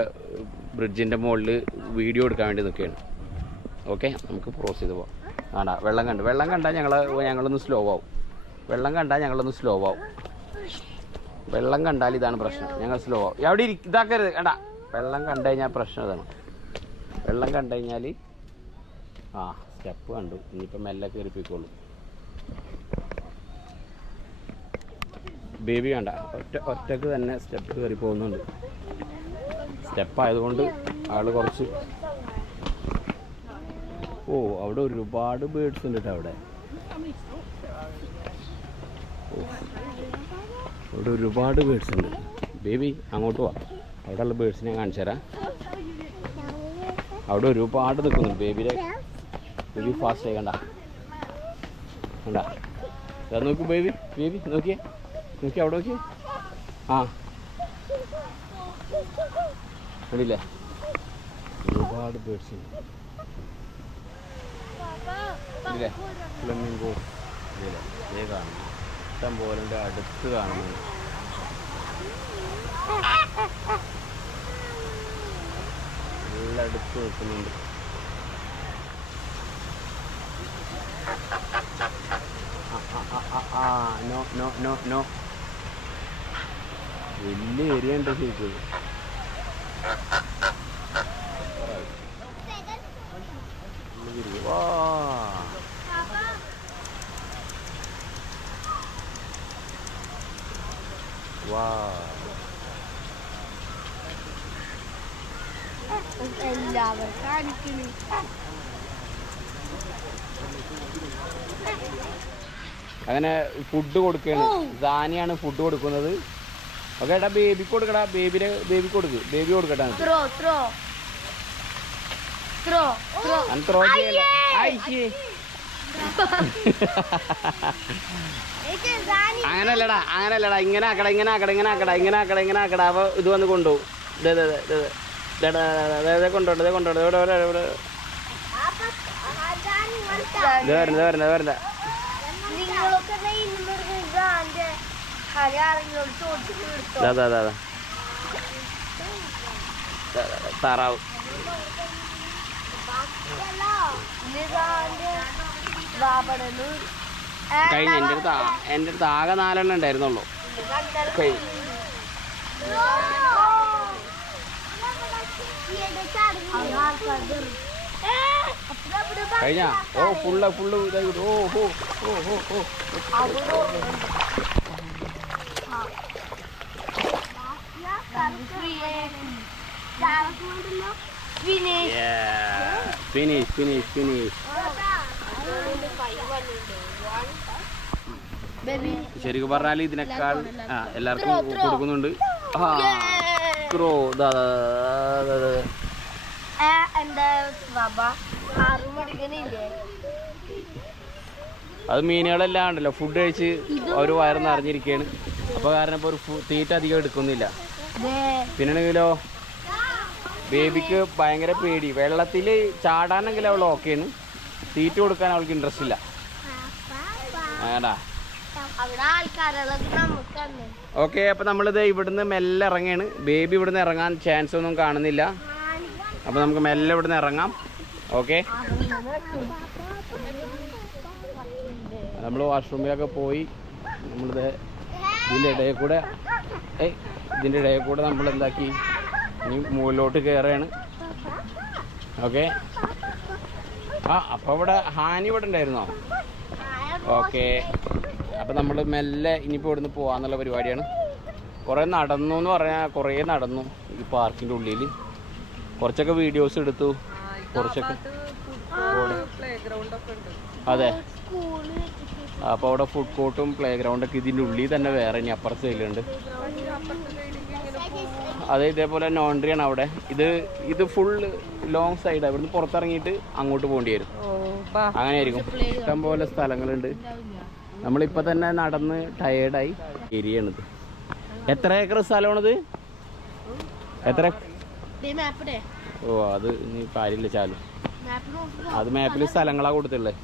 ബ്രിഡ്ജിൻ്റെ മുകളിൽ വീഡിയോ എടുക്കാൻ വേണ്ടി നിൽക്കുകയാണ്. ഓക്കെ, നമുക്ക് ക്രോസ് ചെയ്ത് പോകാം. ആടാ വെള്ളം കണ്ടാൽ ഞങ്ങളൊന്ന് സ്ലോ ആവും. വെള്ളം കണ്ടാൽ ഇതാണ് പ്രശ്നം. ഞങ്ങൾ സ്ലോ ആവും. അവിടെ ഇതാക്കരുത്. കണ്ടാ വെള്ളം കണ്ടു കഴിഞ്ഞാൽ പ്രശ്നം ഇതാണ്. വെള്ളം കണ്ടു കഴിഞ്ഞാൽ സ്റ്റെപ്പ് കണ്ടു. ഇനിയിപ്പോൾ മെല്ലെ കയറിപ്പിക്കുള്ളൂ. ബേബി കണ്ട ഒറ്റക്ക് തന്നെ സ്റ്റെപ്പ് കയറി പോകുന്നുണ്ട്. സ്റ്റെപ്പായതുകൊണ്ട് ആൾ കുറച്ച് അവിടെ ഒരുപാട് ബേർഡ്സ് ഉണ്ട് കേട്ടോ. അവിടെ ഒരുപാട് ബേർഡ്സ് ഉണ്ട്. ബേബി അങ്ങോട്ട് പോവാം. അവിടെയുള്ള ബേർഡ്സിനെ ഞാൻ കാണിച്ചു തരാം. അവിടെ ഒരുപാട് നിൽക്കുന്നുണ്ട്. ബേബി ഫാസ്റ്റ് ആയി കണ്ട നോക്കൂ. ബേബി നോക്കി അവിടെ നോക്കി. കണ്ടില്ലേ, ഒരുപാട് ബേർഡ്സ് ഉണ്ട്. ഇല്ലേ, ഫ്ലമിംഗോ ഇതേ കാണുന്നു. ഇഷ്ടം പോലെ അടുത്ത് കാണുന്നു. അടുത്ത് നിൽക്കുന്നുണ്ട്. നോ നോ നോ നോ, വലിയ ഏരിയ ഉണ്ട് ശരിക്കും. വാ വാ, എല്ലാവരും കാണിക്കുന്നു. അങ്ങനെ ഫുഡ് കൊടുക്കുകയാണ്. സാനിയാണ് ഫുഡ് കൊടുക്കുന്നത്. ഓക്കെ ഏട്ടാ, ബേബിക്ക് കൊടുക്കടാ. ബേബിക്ക് കൊടുക്ക്. ബേബി കൊടുക്കട്ടെ. Throw throw throw throw throw ചെയ്യല്ലേ. അങ്ങനല്ലടാ, അങ്ങനല്ലടാ, ഇങ്ങനെ ആക്കട, ഇങ്ങനെ ആക്കട, ഇങ്ങനെ ആക്കട, ഇങ്ങനെ ആക്കട, ഇങ്ങനെ ആക്കട. അപ്പോൾ ഇത് വന്ന് കൊണ്ടുപോകും. കൊണ്ടോട്ടെ, കൊണ്ടോട്ടെ. ഇവിടെ ഇവിടെ വരണ്ട വരണ്ട വരണ്ട. താറാവ് കഴിഞ്ഞ എൻ്റെ അടുത്ത് ആകെ 4 ഉണ്ടായിരുന്നുള്ളൂ. കഴിഞ്ഞ ഓ ഫുള്ള് ഇതായിട്ട്. ഓ ഹോ ഓ ഹോ ഹോ. ഫിനിഷ്. ശരിക്കും പറഞ്ഞാൽ ഇതിനേക്കാൾ എല്ലാവർക്കും കൊടുക്കുന്നുണ്ട്. ക്രോ അത് മീനുകളെല്ലാം ഉണ്ടല്ലോ ഫുഡ് കഴിച്ച് ഒരു വയറ് നിറഞ്ഞിരിക്കുകയാണ്. അപ്പോൾ കാരണം ഇപ്പോൾ ഒരു തീറ്റ അധികം എടുക്കുന്നില്ല. പിന്നെയാണെങ്കിലോ ബേബിക്ക് ഭയങ്കര പേടി. വെള്ളത്തിൽ ചാടാനെങ്കിലും അവൾ ഓക്കെയാണ്. തീറ്റ കൊടുക്കാൻ അവൾക്ക് ഇൻട്രസ്റ്റ് ഇല്ല. വേണ്ടാ. ഓക്കെ, അപ്പോൾ നമ്മളിത് ഇവിടുന്ന് മെല്ലെ ഇറങ്ങുകയാണ്. ബേബി ഇവിടുന്ന് ഇറങ്ങാൻ ചാൻസ് ഒന്നും കാണുന്നില്ല. അപ്പോൾ നമുക്ക് മെല്ലെ ഇവിടുന്ന് ഇറങ്ങാം. ഓക്കെ, നമ്മൾ വാഷ്റൂമിലൊക്കെ പോയി നമ്മളിത് ഇതിൻ്റെ ഇടയിൽ കൂടെ നമ്മൾ എന്താക്കി ഇനി മുകളിലോട്ട് കയറുകയാണ്. ഓക്കെ, അപ്പോൾ ഇവിടെ ഹാനി ഇവിടെ ഉണ്ടായിരുന്നോ? ഓക്കെ, അപ്പോൾ നമ്മൾ മെല്ലെ ഇനിയിപ്പോൾ ഇവിടുന്ന് പോകാമെന്നുള്ള പരിപാടിയാണ്. കുറേ നടന്നു എന്ന് പറഞ്ഞാൽ കുറേ നടന്നു ഈ പാർക്കിൻ്റെ ഉള്ളിൽ. കുറച്ചൊക്കെ വീഡിയോസ് എടുത്തു, കുറച്ചൊക്കെ. അതെ, അപ്പോൾ അവിടെ ഫുഡ് കോർട്ടും പ്ലേ ഗ്രൗണ്ടൊക്കെ ഇതിൻ്റെ ഉള്ളിൽ തന്നെ വേറെ ഇനി അപ്പുറത്തെ സൈഡിലുണ്ട്. അതെ, ഇതേപോലെ നോൺട്രിയാണ് അവിടെ. ഇത് ഫുൾ ലോങ് സൈഡാണ്. ഇവിടുന്ന് പുറത്തിറങ്ങിയിട്ട് അങ്ങോട്ട് പോകേണ്ടി വരും. അങ്ങനെ ആയിരിക്കും. ഇഷ്ടംപോലെ സ്ഥലങ്ങളുണ്ട്. നമ്മളിപ്പോൾ തന്നെ നടന്ന് ടയേർഡായി. ഏരിയയാണിത്. എത്ര ഏക്കർ സ്ഥലമാണിത്? എത്ര? ഓ, അത് ഇനി കാര്യമില്ല, ചാലും. അത് മാപ്പിൽ സ്ഥലങ്ങളാണ് കൊടുത്തുള്ളത്.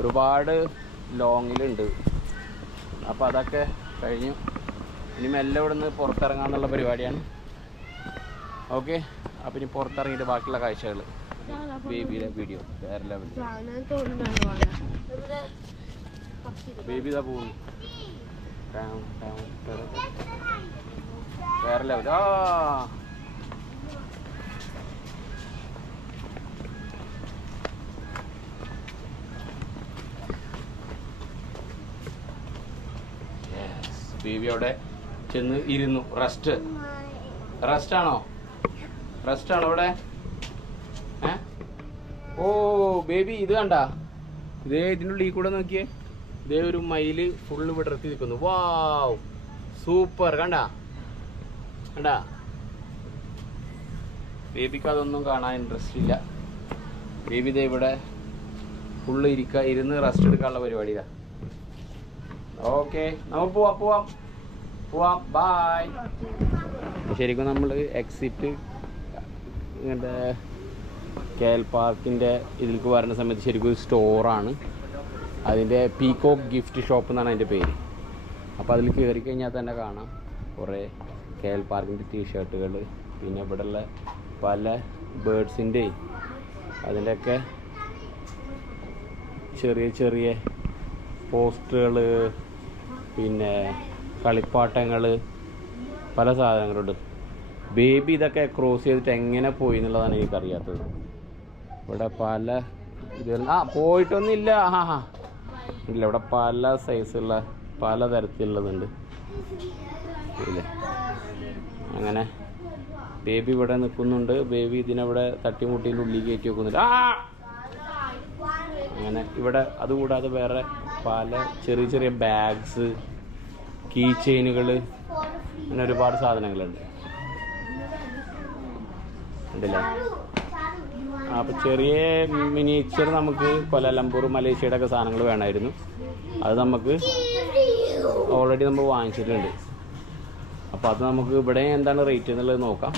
ഒരുപാട് ലോങ്ങിലുണ്ട്. അപ്പോൾ അതൊക്കെ കഴിഞ്ഞു. ഇനി മെല്ലെ ഇവിടെ നിന്ന് പുറത്തിറങ്ങാന്നുള്ള പരിപാടിയാണ്. ഓക്കെ, അപ്പോൾ ഇനി പുറത്തിറങ്ങിയിട്ട് ബാക്കിയുള്ള കാഴ്ചകൾ ബേബിയുടെ വീഡിയോ വേറെ ലെവൽ. ബേബി ഇതാ പോകുന്നു വേറെ ലെവൽ. ബേബി അവിടെ ചെന്ന് ഇരുന്നു. റെസ്റ്റാണോ ഇവിടെ? ഓ ബേബി, ഇത് കണ്ട? ഇതേ ഇതിൻ്റെ ഉള്ളിൽ കൂടെ നോക്കിയേ. ഇതേ ഒരു മയില് ഫുള്ള് വിടർത്തി നിൽക്കുന്നു. വാവ്, സൂപ്പർ. കണ്ടാ? ബേബിക്ക് അതൊന്നും കാണാൻ ഇൻട്രസ്റ്റ് ഇല്ല. ബേബി ഇതേ ഇവിടെ ഫുള്ള് ഇരുന്ന് റെസ്റ്റ് എടുക്കാനുള്ള പരിപാടിയില്ല. ഓക്കെ, നമുക്ക് പോവാം. ബായ്. ശരിക്കും നമ്മൾ എക്സിറ്റ് ഇങ്ങനത്തെ KL പാർക്കിൻ്റെ ഇതിലേക്ക് വരുന്ന സമയത്ത് ശരിക്കും ഒരു സ്റ്റോറാണ്. അതിൻ്റെ പീകോക്ക് ഗിഫ്റ്റ് ഷോപ്പ് എന്നാണ് അതിൻ്റെ പേര്. അപ്പോൾ അതിൽ കയറി കഴിഞ്ഞാൽ തന്നെ കാണാം കുറേ KL പാർക്കിൻ്റെ ടീഷർട്ടുകൾ, പിന്നെ ഇവിടെയുള്ള പല ബേഡ്സിൻ്റെ അതിൻ്റെയൊക്കെ ചെറിയ ചെറിയ പോസ്റ്ററുകൾ, പിന്നെ കളിപ്പാട്ടങ്ങൾ, പല സാധനങ്ങളുണ്ട്. ബേബി ഇതൊക്കെ ക്രോസ് ചെയ്തിട്ട് എങ്ങനെ പോയി എന്നുള്ളതാണ് എനിക്കറിയാത്തത്. ഇവിടെ പല പോയിട്ടൊന്നുമില്ല. ഇല്ല, ഇവിടെ പല സൈസുള്ള പല തരത്തിലുള്ളതുണ്ട് ഇല്ലേ. അങ്ങനെ ബേബി ഇവിടെ നിൽക്കുന്നുണ്ട്. ബേബി ഇതിനവിടെ തട്ടിമുട്ടിൻ്റെ ഉള്ളിൽ കയറ്റി വെക്കുന്നുണ്ട്. അങ്ങനെ ഇവിടെ അതുകൂടാതെ വേറെ പല ചെറിയ ചെറിയ ബാഗ്സ്, കീ ചെയിനുകൾ, അങ്ങനെ ഒരുപാട് സാധനങ്ങളുണ്ട് ഉണ്ടല്ലേ. അപ്പോൾ ചെറിയ മിനിയേച്ചർ നമുക്ക് കൊലാലംപൂർ മലേഷ്യയുടെ ഒക്കെ സാധനങ്ങൾ വേണമായിരുന്നു. അത് നമുക്ക് ഓൾറെഡി നമ്മൾ വാങ്ങിച്ചിട്ടുണ്ട്. അപ്പോൾ അത് നമുക്ക് ഇവിടെ എന്താണ് റേറ്റ് എന്നുള്ളത് നോക്കാം.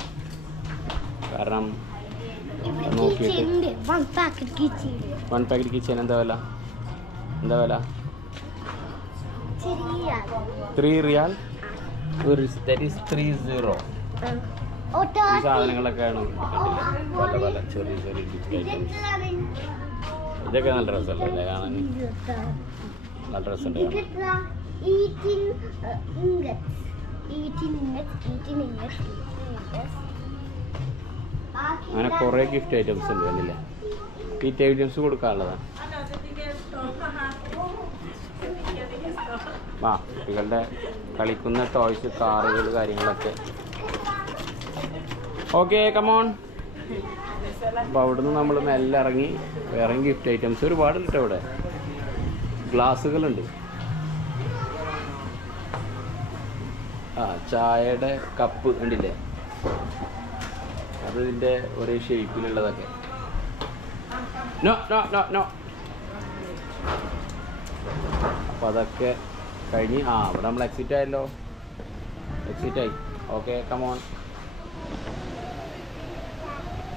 കാരണം നോക്കിയിട്ട് 1 പാക്കറ്റ് കിച്ചൻ എന്താ വില? 3 റിയാൽ. That is 30. ഈ സാധനങ്ങളൊക്കെയാണ് പല പല ചെറിയ ചെറിയ ഗിഫ്റ്റ് ഐറ്റംസ്. ഇതൊക്കെ നല്ല രസമല്ലേ കാണാൻ? നല്ല രസമുണ്ട് കാണാൻ. അങ്ങനെ കുറേ ഗിഫ്റ്റ് ഐറ്റംസ് ഉണ്ട് കണ്ടില്ലേ. ഗിഫ്റ്റ് ഐറ്റംസ് കൊടുക്കാനുള്ളതാണ്. കുട്ടികളുടെ കളിക്കുന്ന ടോയ്സ്, കാറുകൾ, കാര്യങ്ങളൊക്കെ. Okay, come on. അപ്പോൾ അവിടുന്ന് നമ്മൾ മെല്ലെ ഇറങ്ങി ഗിഫ്റ്റ് ഐറ്റംസ് ഒരുപാടുണ്ട് കേട്ടോ. ഇവിടെ ഗ്ലാസ്സുകളുണ്ട്. ചായയുടെ കപ്പ് ഉണ്ടില്ലേ, അത് ഇതിൻ്റെ ഒരേ ഷേപ്പിലുള്ളതൊക്കെ. No no no no. അപ്പോൾ അതൊക്കെ കഴിഞ്ഞ് അവിടെ നമ്മൾ എക്സിറ്റ് ആയല്ലോ. എക്സിറ്റായി. Okay, come on.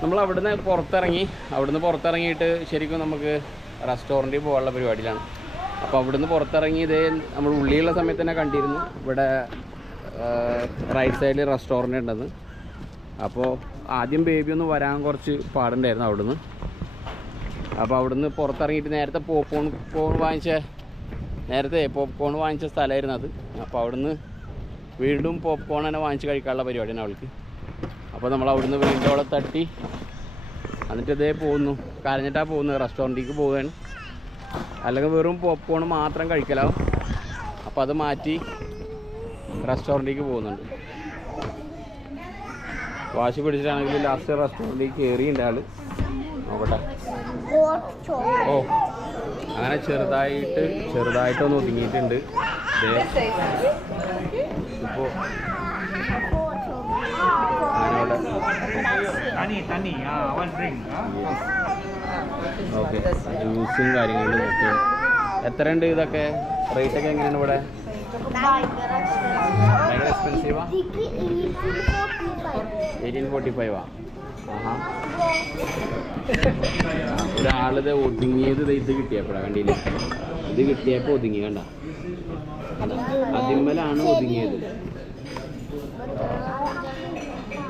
നമ്മൾ അവിടുന്ന് പുറത്തിറങ്ങിയിട്ട് ശരിക്കും നമുക്ക് റെസ്റ്റോറൻറ്റിൽ പോകാനുള്ള പരിപാടിയിലാണ്. അപ്പോൾ അവിടുന്ന് പുറത്തിറങ്ങി ഇതേ നമ്മൾ ഉള്ളിലുള്ള സമയത്ത് തന്നെ കണ്ടിരുന്നു ഇവിടെ റൈറ്റ് സൈഡിൽ റെസ്റ്റോറൻറ്റ് ഉണ്ടെന്ന്. അപ്പോൾ ആദ്യം ബേബി ഒന്ന് വരാൻ കുറച്ച് പാടുണ്ടായിരുന്നു അവിടുന്ന്. അപ്പോൾ അവിടുന്ന് പുറത്തിറങ്ങിയിട്ട് നേരത്തെ പോപ്കോൺ വാങ്ങിച്ച സ്ഥലമായിരുന്നു അത്. അപ്പോൾ അവിടുന്ന് വീണ്ടും പോപ്കോൺ തന്നെ വാങ്ങിച്ച് കഴിക്കാനുള്ള പരിപാടിയാണ് അവൾക്ക്. അപ്പോൾ നമ്മൾ അവിടുന്ന് വീണ്ടും അവിടെ തട്ടി എന്നിട്ട് ഇതേ കരഞ്ഞിട്ടാണ് പോകുന്നത്, റെസ്റ്റോറൻറ്റിലേക്ക് പോവുകയാണ്. അല്ലെങ്കിൽ വെറും പോപ്കോൺ മാത്രം കഴിക്കലാവും. അപ്പോൾ അത് മാറ്റി റെസ്റ്റോറൻറ്റിലേക്ക് പോകുന്നുണ്ട്. വാശി പിടിച്ചിട്ടാണെങ്കിൽ ലാസ്റ്റ് റെസ്റ്റോറൻറ്റിലേക്ക് കയറിയുണ്ട് ആൾ. നോക്കട്ടെ. ഓ, അങ്ങനെ ചെറുതായിട്ടൊന്ന് ഒതുങ്ങിയിട്ടുണ്ട്. ഇപ്പോൾ ഓക്കെ, ജ്യൂസും കാര്യങ്ങളും ഒക്കെ. എത്രയുണ്ട് ഇതൊക്കെ? റേറ്റൊക്കെ എങ്ങനെയാണ് ഇവിടെ? ഭയങ്കര എക്സ്പെൻസീവാ? 1845. ഒരാളിത് ഒതുങ്ങിയത് ഇത് കിട്ടിയപ്പോഴാണ് കണ്ടില്ലേ. ഇത് കിട്ടിയപ്പോൾ ഒതുങ്ങി കണ്ട. അതിന്മേലാണ് ഒതുങ്ങിയത്.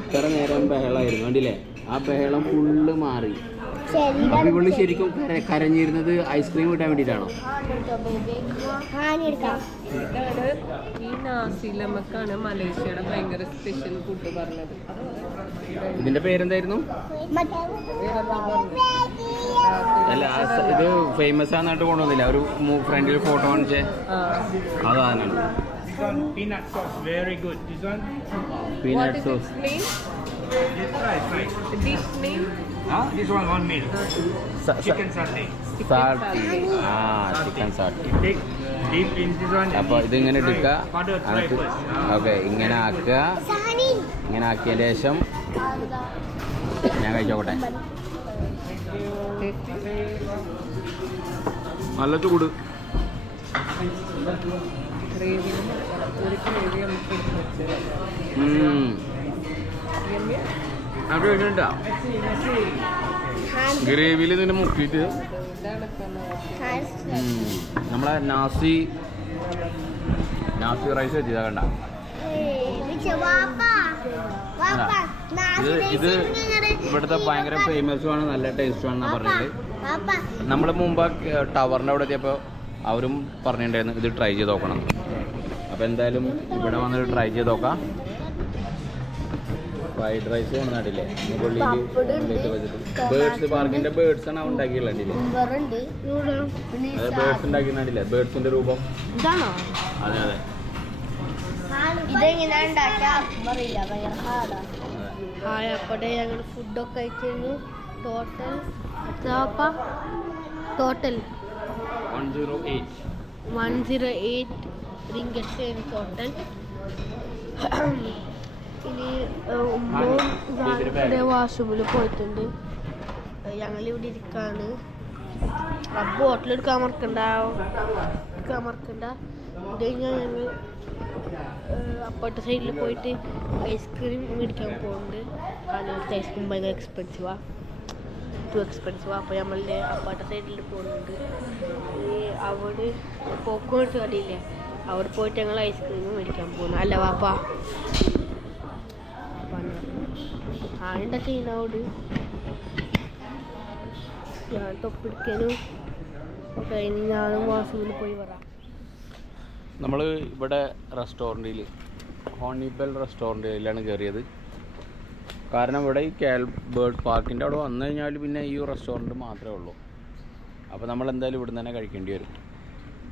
ഇത്ര നേരം ബഹളമായിരുന്നു കണ്ടില്ലേ. ആ ബഹളം ഫുള്ള് മാറി. അപ്പൊ ഇവള് ശരിക്കും കരഞ്ഞിരുന്നത് ഐസ്ക്രീം കിട്ടാൻ വേണ്ടിയിട്ടാണോ? ഇതാണ് ഈ നാസി ലമക്കാണ് മലേഷ്യയുടെ ഭയങ്കര സ്പെഷ്യൽ ഫുഡ് പറഞ്ഞത്. ഇതിന്റെ പേരെന്തായിരുന്നു? അല്ല, ഇത് ഫേമസ് ആണെന്നായിട്ട് കൊണ്ടുവന്നില്ല. ഒരു ഫ്രണ്ടിൽ ഫോട്ടോ കാണിച്ചേ, അതാണ് peanut sauce, very good. This one? Peanut sauce. Dish name? This one meal. Chicken satay. Satay. Chicken satay. Take deep in this one. അപ്പോൾ ഇതിങ്ങനെ എടുക്കുക. Father, try first. ഓക്കെ, ഇങ്ങനെ ആക്കുക. ഇങ്ങനെ ആക്കിയതിന് ശേഷം ഞാൻ കഴിച്ചോട്ടെ. നല്ല ചൂട്. ഗ്രേവിയിൽ ഇതിനെ മുക്കിയിട്ട് നമ്മളെ നാസി റൈസ് വെച്ചതാ കണ്ട. ഇത് ഇവിടുത്തെ ഭയങ്കര ഫേമസുമാണ്, നല്ല ടേസ്റ്റുമാണെന്നാണ് പറഞ്ഞത്. നമ്മൾ മുമ്പ് ടവറിൻ്റെ അവിടെ എത്തിയപ്പോൾ അവരും പറഞ്ഞിട്ടുണ്ടായിരുന്നു ഇത് ട്രൈ ചെയ്ത് നോക്കണം. അപ്പോൾ എന്തായാലും ഇവിടെ വന്നിട്ട് ട്രൈ ചെയ്ത് നോക്കാം. ഫ്രൈഡ് റൈസ് കൊണ്ടുവന്നിട്ടില്ലേ ബേർഡ്സ് പാർക്കിൻ്റെ ബേർഡ്സാണ് അവൻ ഉണ്ടാക്കിയുള്ളതില്ലേ? അത് ബേർഡ്സ് ഉണ്ടാക്കിയിട്ടില്ലേ? ബേർഡ്സിൻ്റെ രൂപം. അതെ അതെ. അപ്പോടെ ഞങ്ങൾ ഫുഡൊക്കെ കഴിച്ചിരുന്നു. Total 108 ringgits total. ഇനി വാഷ്റൂമിൽ പോയിട്ടുണ്ട്. ഞങ്ങളിവിടെ ഇരിക്കാണ്. ബോട്ടിലെടുക്കാൻ മറക്കണ്ട. ഇത് കഴിഞ്ഞാൽ ഞങ്ങൾ അപ്പോഴത്തെ സൈഡിൽ പോയിട്ട് ഐസ്ക്രീം മേടിക്കാൻ പോകുന്നുണ്ട്. കാരണം ഇവിടുത്തെ ഐസ്ക്രീം ഭയങ്കര എക്സ്പെൻസീവാണ്, ടു എക്സ്പെൻസീവാണ്. അപ്പോൾ നമ്മളുടെ അപ്പോഴത്തെ സൈഡിൽ പോകുന്നുണ്ട്. അവിടെ പോക്കോൺസ് കടയില്ലേ, അവിടെ പോയിട്ട് ഞങ്ങൾ ഐസ്ക്രീം മേടിക്കാൻ പോകുന്നു. അല്ല വാപ്പ ആണ്ട ചെയ്യുന്നോട് ഞാൻ തൊപ്പിടിക്കാനും കഴിഞ്ഞ് ഞാനും വാസുവിൽ പോയി വരാം. നമ്മൾ ഇവിടെ റെസ്റ്റോറൻറ്റിൽ ഹോണിബെൽ റെസ്റ്റോറൻറ്റിലാണ് കയറിയത്. കാരണം ഇവിടെ ഈ ബേർഡ് പാർക്കിൻ്റെ അവിടെ വന്നു കഴിഞ്ഞാൽ പിന്നെ ഈ റെസ്റ്റോറൻറ്റ് മാത്രമേ ഉള്ളൂ. അപ്പോൾ നമ്മൾ എന്തായാലും ഇവിടെ തന്നെ കഴിക്കേണ്ടി വരും.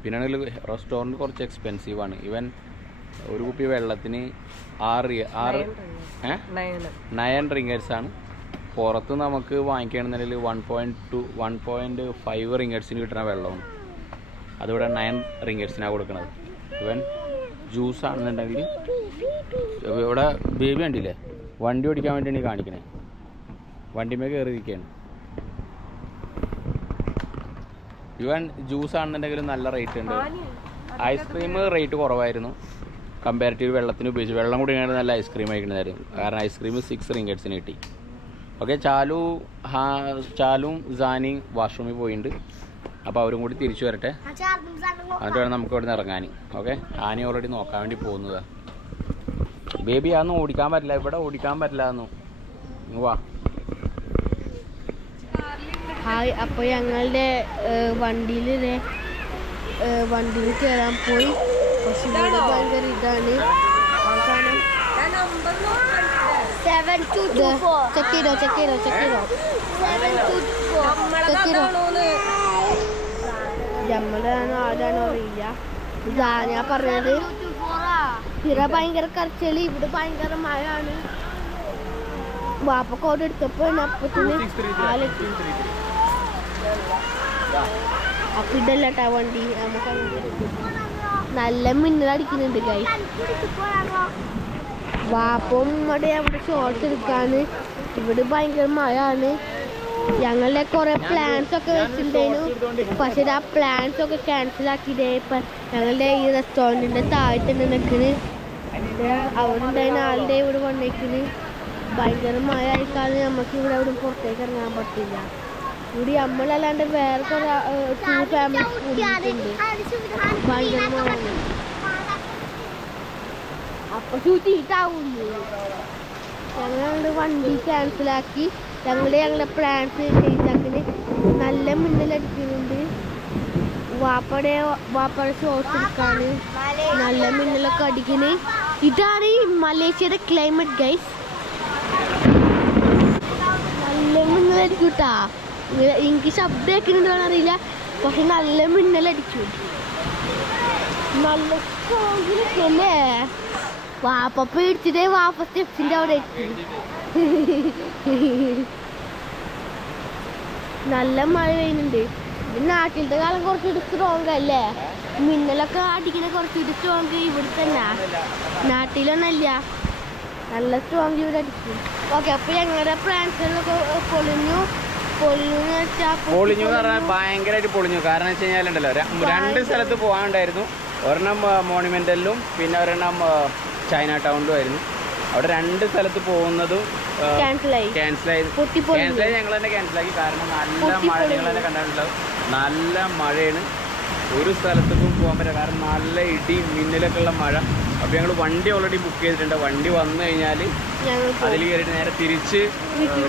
പിന്നെ ആണെങ്കിൽ റെസ്റ്റോറൻറ്റ് കുറച്ച് എക്സ്പെൻസീവാണ്. ഈവൻ ഒരു കുപ്പി വെള്ളത്തിന് 9 റിംഗേഴ്സാണ്. പുറത്ത് നമുക്ക് വാങ്ങിക്കുകയാണെന്നുണ്ടെങ്കിൽ 1.5 റിംഗേഴ്സിന് കിട്ടുന്ന വെള്ളമാണ്. അതിവിടെ 9 റിംഗേഴ്സിനാണ് കൊടുക്കുന്നത്. ഇവൻ ജ്യൂസ് ആണെന്നുണ്ടെങ്കിൽ ഇവിടെ ബേബി കണ്ടില്ലേ, വണ്ടി ഓടിക്കാൻ വേണ്ടിയാണ് കാണിക്കണേ. വണ്ടിമേ കയറിയിരിക്കുകയാണ്. ഇവൻ ജ്യൂസ് ആണെന്നുണ്ടെങ്കിൽ നല്ല റേറ്റ് ഉണ്ട്. ഐസ്ക്രീം റേറ്റ് കുറവായിരുന്നു കമ്പാരിറ്റീവ് വെള്ളത്തിന് ഉപയോഗിച്ച്. വെള്ളം കൂടി കഴിഞ്ഞാൽ നല്ല ഐസ്ക്രീം കഴിക്കണമായിരുന്നു. കാരണം ഐസ്ക്രീം 6 റിംഗറ്റ്സിന് കിട്ടി. ഓക്കെ, ചാലും സാനിയും വാഷ്റൂമിൽ പോയിട്ടുണ്ട്. അപ്പോൾ അവരും കൂടി തിരിച്ചു വരട്ടെ, എന്നിട്ട് വേണം നമുക്ക് ഇവിടെ നിന്ന് ഇറങ്ങാൻ. ഓക്കെ, ആനി ഓൾറെഡി നോക്കാൻ വേണ്ടി പോകുന്നതാണ്. ബേബി അതൊന്നും ഓടിക്കാൻ പറ്റില്ല, ഇവിടെ ഓടിക്കാൻ പറ്റില്ല എന്നു വാ. ഹായ്, അപ്പോൾ ഞങ്ങളുടെ വണ്ടിയിൽ കയറാൻ പോയി. പക്ഷെ ഭയങ്കര ഇതാണ്. ചെക്ക് ചെയ്തോ. ജമ്മലാണോ ആരാണോ അറിയില്ല. ഇതാണ് ഞാൻ പറഞ്ഞത്. ഇവിടെ ഭയങ്കര കരച്ചല്, ഇവിടെ ഭയങ്കര മഴയാണ്. വാപ്പക്കോട് എടുത്തപ്പോ അപ്പത്തിന് അപ്പൊ ഇതല്ലട്ടാ വണ്ടി. നമുക്ക് നല്ല മിന്നലടിക്കുന്നുണ്ട് കൈ. വാപ്പം അവിടെ ഷോർട്സ് എടുക്കാണ്. ഇവിടെ ഭയങ്കര മഴയാണ്. ഞങ്ങളുടെ കുറെ പ്ലാൻസ് ഒക്കെ വെച്ചിട്ടുണ്ടായിരുന്നു. പക്ഷെ ആ പ്ലാൻസ് ഒക്കെ ക്യാൻസൽ ആക്കിയിട്ടേ. ഇപ്പം ഞങ്ങളുടെ ഈ റെസ്റ്റോറൻറ്റിൻ്റെ താഴത്ത് നിൽക്കുന്നത് അവിടെ ഉണ്ടായിരുന്ന ആളുടെ ഇവിടെ വന്നേക്കുന്നത്. ഭയങ്കര മഴ ആയിക്കാണ് നമുക്ക് ഇവിടെ അവിടെ പുറത്തേക്ക് ഇറങ്ങാൻ പറ്റില്ല. ഇവിടെ നമ്മളല്ലാണ്ട് വേറെ കുറെ 2 ഫാമിലീസ് കൂടിയിട്ടുണ്ട്. ഭയങ്കര മഴയാണ്. അപ്പൊ ചൂറ്റിട്ടാവുന്നു. ഞങ്ങളുടെ വണ്ടി ക്യാൻസലാക്കി. ഞങ്ങളുടെ പ്ലാൻസ് ചെയ്താക്കിന് നല്ല മിന്നലടിക്കുന്നുണ്ട്. വാപ്പയുടെ ഷോർട്സ് എടുക്കാണ്. നല്ല മിന്നലൊക്കെ അടിക്കുന്നത്. ഇതാണ് ഈ മലേഷ്യയുടെ ക്ലൈമറ്റ് ഗൈസ്. നല്ല മിന്നലടിക്കൂട്ടാ. എനിക്ക് ശബ്ദം കേൾക്കുന്നുണ്ടോ അറിയില്ല, പക്ഷെ നല്ല മിന്നലടിക്കും. നല്ല സ്ട്രോങ്ങിലൊക്കെയല്ലേ. വാപ്പ പേടിച്ചിട്ടേ വാപ്പ സ്റ്റെപ്സിൻ്റെ അവിടെ എത്തി. നല്ല മഴ പെയ്യുന്നുണ്ട്. നാട്ടിലത്തെ കാലം കുറച്ചുകൂടി സ്ട്രോങ് അല്ലേ. മിന്നലൊക്കെ അടിക്കുന്ന കുറച്ചുകൂടി സ്ട്രോങ് ഇവിടെ തന്നെ. നാട്ടിലൊന്നല്ല, നല്ല സ്ട്രോങ് ഇവിടെ അടിക്കും. ഓക്കെ, അപ്പോൾ ഞങ്ങളുടെ ഫ്രാൻസിലൊക്കെ പൊളിഞ്ഞു എന്ന് പറഞ്ഞാൽ ഭയങ്കരമായിട്ട് പൊളിഞ്ഞു. കാരണം വെച്ച് കഴിഞ്ഞാലുണ്ടല്ലോ 2 സ്ഥലത്ത് പോകാനുണ്ടായിരുന്നു. ഒരെണ്ണം മോണുമെന്റലിലും പിന്നെ ഒരെണ്ണം ചൈന ടൗണിലും ആയിരുന്നു. അവിടെ 2 സ്ഥലത്ത് പോകുന്നതും ക്യാൻസലായി. ഞങ്ങൾ തന്നെ ക്യാൻസലാക്കി. കാരണം നല്ല മഴ, നിങ്ങൾ തന്നെ കണ്ടിട്ടുണ്ടാവും. നല്ല മഴയാണ്. ഒരു സ്ഥലത്തേക്കും പോകാൻ പറ്റില്ല. കാരണം നല്ല ഇടി മിന്നലൊക്കെ ഉള്ള മഴ. അപ്പോൾ ഞങ്ങൾ വണ്ടി ഓൾറെഡി ബുക്ക് ചെയ്തിട്ടുണ്ട്. വണ്ടി വന്നു കഴിഞ്ഞാൽ ഞങ്ങൾക്ക് അതിൽ കയറിയിട്ട് നേരെ തിരിച്ച്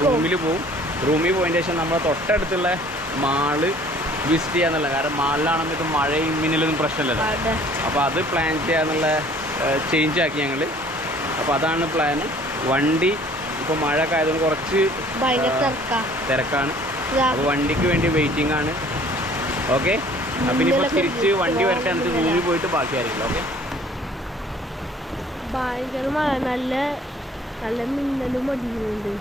റൂമിൽ പോകും. റൂമിൽ പോയതിന് ശേഷം നമ്മൾ തൊട്ടടുത്തുള്ള മാള് വിസിറ്റ് ചെയ്യാന്നുള്ള, കാരണം മാളിലാണെന്നിട്ട് മഴയും മിന്നലൊന്നും പ്രശ്നമില്ലല്ലോ. അപ്പോൾ അത് പ്ലാൻ ചെയ്യാന്നുള്ള ചേഞ്ച് ആക്കി ഞങ്ങൾ. അപ്പോൾ അതാണ് പ്ലാന്. വണ്ടി ഇപ്പോൾ മഴയൊക്കെ ആയതുകൊണ്ട് കുറച്ച് തിരക്കാണ്. അപ്പോൾ വണ്ടിക്ക് വേണ്ടി വെയിറ്റിംഗ് ആണ്. ഓക്കെ, അപ്പം ഇനിയിപ്പോൾ തിരിച്ച് വണ്ടി വരട്ടെ, എന്നിട്ട് റൂമിൽ പോയിട്ട് ബാക്കി അറിയില്ല. ഓക്കെ, ഭയങ്കര മഴ, നല്ല നല്ല മിന്നലും അടിയുന്നുണ്ട്.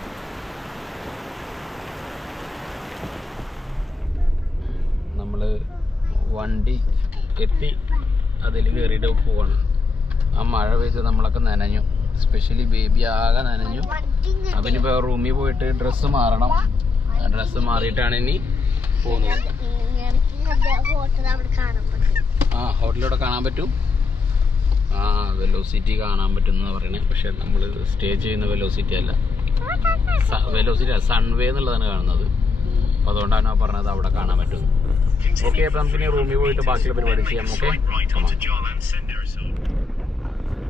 നമ്മൾ വണ്ടി എത്തി, അതിൽ കയറിയിട്ട് പോവാണ്. ആ മഴ പെയ്ത് നമ്മളൊക്കെ നനഞ്ഞു, സ്പെഷ്യലി ബേബി ആകെ നനഞ്ഞു. അപ്പം ഇനിയിപ്പോൾ റൂമിൽ പോയിട്ട് ഡ്രസ്സ് മാറണം. ഡ്രസ്സ് മാറിയിട്ടാണ് ഇനി പോകുന്നത്. ആ, ഹോട്ടലിലൂടെ കാണാൻ പറ്റും. ആ, വെലോസിറ്റി കാണാൻ പറ്റും എന്ന് പറയണേ. പക്ഷെ നമ്മൾ സ്റ്റേ ചെയ്യുന്ന വെലോസിറ്റി അല്ല, വെലോസിറ്റി അല്ല, സൺവേ എന്നുള്ളതാണ് കാണുന്നത്. അപ്പോൾ അതുകൊണ്ടാണ് ആ പറഞ്ഞത് അവിടെ കാണാൻ പറ്റും. ഓക്കെ, അപ്പോൾ നമുക്കിനി റൂമിൽ പോയിട്ട് ബാക്കിയുള്ള പരിപാടി ചെയ്യാം. ഓക്കെ,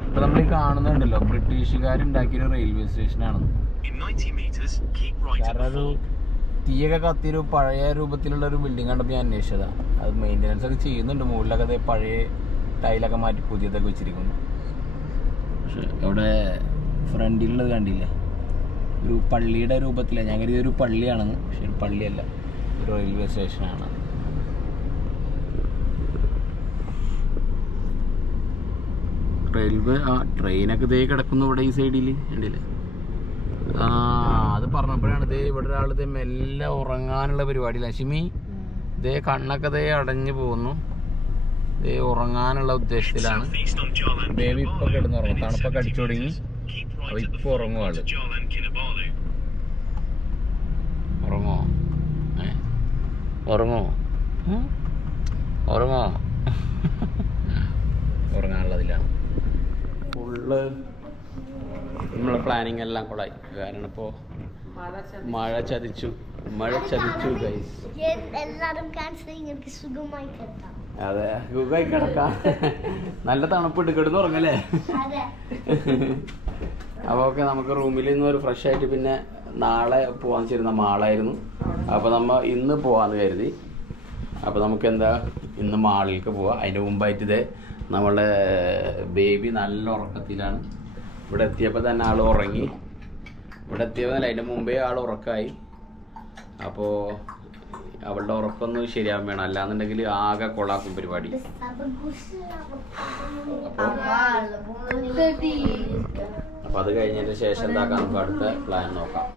അപ്പോൾ നമ്മൾ ഈ കാണുന്നുണ്ടല്ലോ, ബ്രിട്ടീഷുകാരുണ്ടാക്കിയൊരു റെയിൽവേ സ്റ്റേഷനാണ്. കാരണം ഒരു തീയൊക്കെ കത്തിയൊരു പഴയ രൂപത്തിലുള്ള ഒരു ബിൽഡിംഗ് കണ്ടപ്പോൾ ഞാൻ അന്വേഷിച്ചതാണ്. അത് മെയിൻ്റനൻസ് ഒക്കെ ചെയ്യുന്നുണ്ട്. മുകളിലൊക്കെ അതേ പഴയ ടൈലൊക്കെ മാറ്റി പുതിയതൊക്കെ വെച്ചിരിക്കുന്നു. പക്ഷെ ഇവിടെ ഫ്രണ്ടിലുള്ളത് കണ്ടില്ലേ, ഒരു പള്ളിയുടെ രൂപത്തിലാണ്. ഞാൻ കരുതിയ ഒരു പള്ളിയാണെന്ന്, പക്ഷെ ഒരു പള്ളിയല്ല, ഒരു റെയിൽവേ സ്റ്റേഷനാണ്. റെയിൽവേ ട്രെയിനൊക്കെ ഇതേ കിടക്കുന്നു ഇവിടെ ഈ സൈഡിൽ കണ്ടില്ലേ. അത് പറഞ്ഞപ്പോഴാണ് ഇതേ ഇവിടെ ഒരാൾ ഇതേ മെല്ലെ ഉറങ്ങാനുള്ള പരിപാടി. ലക്ഷ്മി ഇതേ കണ്ണൊക്കെ ഇതേ അടഞ്ഞു പോകുന്നു, ഇതേ ഉറങ്ങാനുള്ള ഉദ്ദേശത്തിലാണ്. ബേബി ഇപ്പൊ കിടന്നുറങ്ങും, തണുപ്പൊക്കെ അടിച്ചു തുടങ്ങി. അപ്പൊ ഇപ്പൊ ഉറങ്ങും ആള്. ഉറങ്ങോ? ഉറങ്ങോ? ഉറങ്ങോ? ഉറങ്ങാനുള്ളതിലാണ്. ഫുള്ള് നമ്മളെ പ്ലാനിങ് എല്ലാം കൊള്ളായി. കാരണം ഇപ്പോൾ മഴ ചതിച്ചു ഗൈസ്. അതെ, സുഖമായി കിടക്കാം. നല്ല തണുപ്പിട്ട് കിടന്ന് ഉറങ്ങല്ലേ. അപ്പോൾ ഓക്കെ, നമുക്ക് റൂമിൽ നിന്ന് ഒരു ഫ്രഷ് ആയിട്ട് പിന്നെ നാളെ പോകാൻ ചേരുന്ന മാളായിരുന്നു. അപ്പോൾ നമ്മൾ ഇന്ന് പോകാമെന്ന് കരുതി. അപ്പോൾ നമുക്ക് എന്താ ഇന്ന് മാളിലേക്ക് പോവാം. അതിൻ്റെ മുമ്പായിട്ട് ഇതേ നമ്മളെ ബേബി നല്ല ഉറക്കത്തിലാണ്. ഇവിടെ എത്തിയപ്പോൾ തന്നെ ആൾ ഉറങ്ങി. ഇവിടെ എത്തിയപ്പോൾ തന്നെ അതിൻ്റെ മുമ്പേ ആൾ ഉറക്കമായി. അപ്പോൾ അവളുടെ ഉറക്കൊന്നും ശരിയാവാൻ വേണം, അല്ലാന്നുണ്ടെങ്കിൽ ആകെ കൊളാക്കും പരിപാടി. അപ്പോൾ അത് കഴിഞ്ഞതിന് ശേഷം എന്താക്കാൻ നമുക്ക് അടുത്ത പ്ലാൻ നോക്കാം.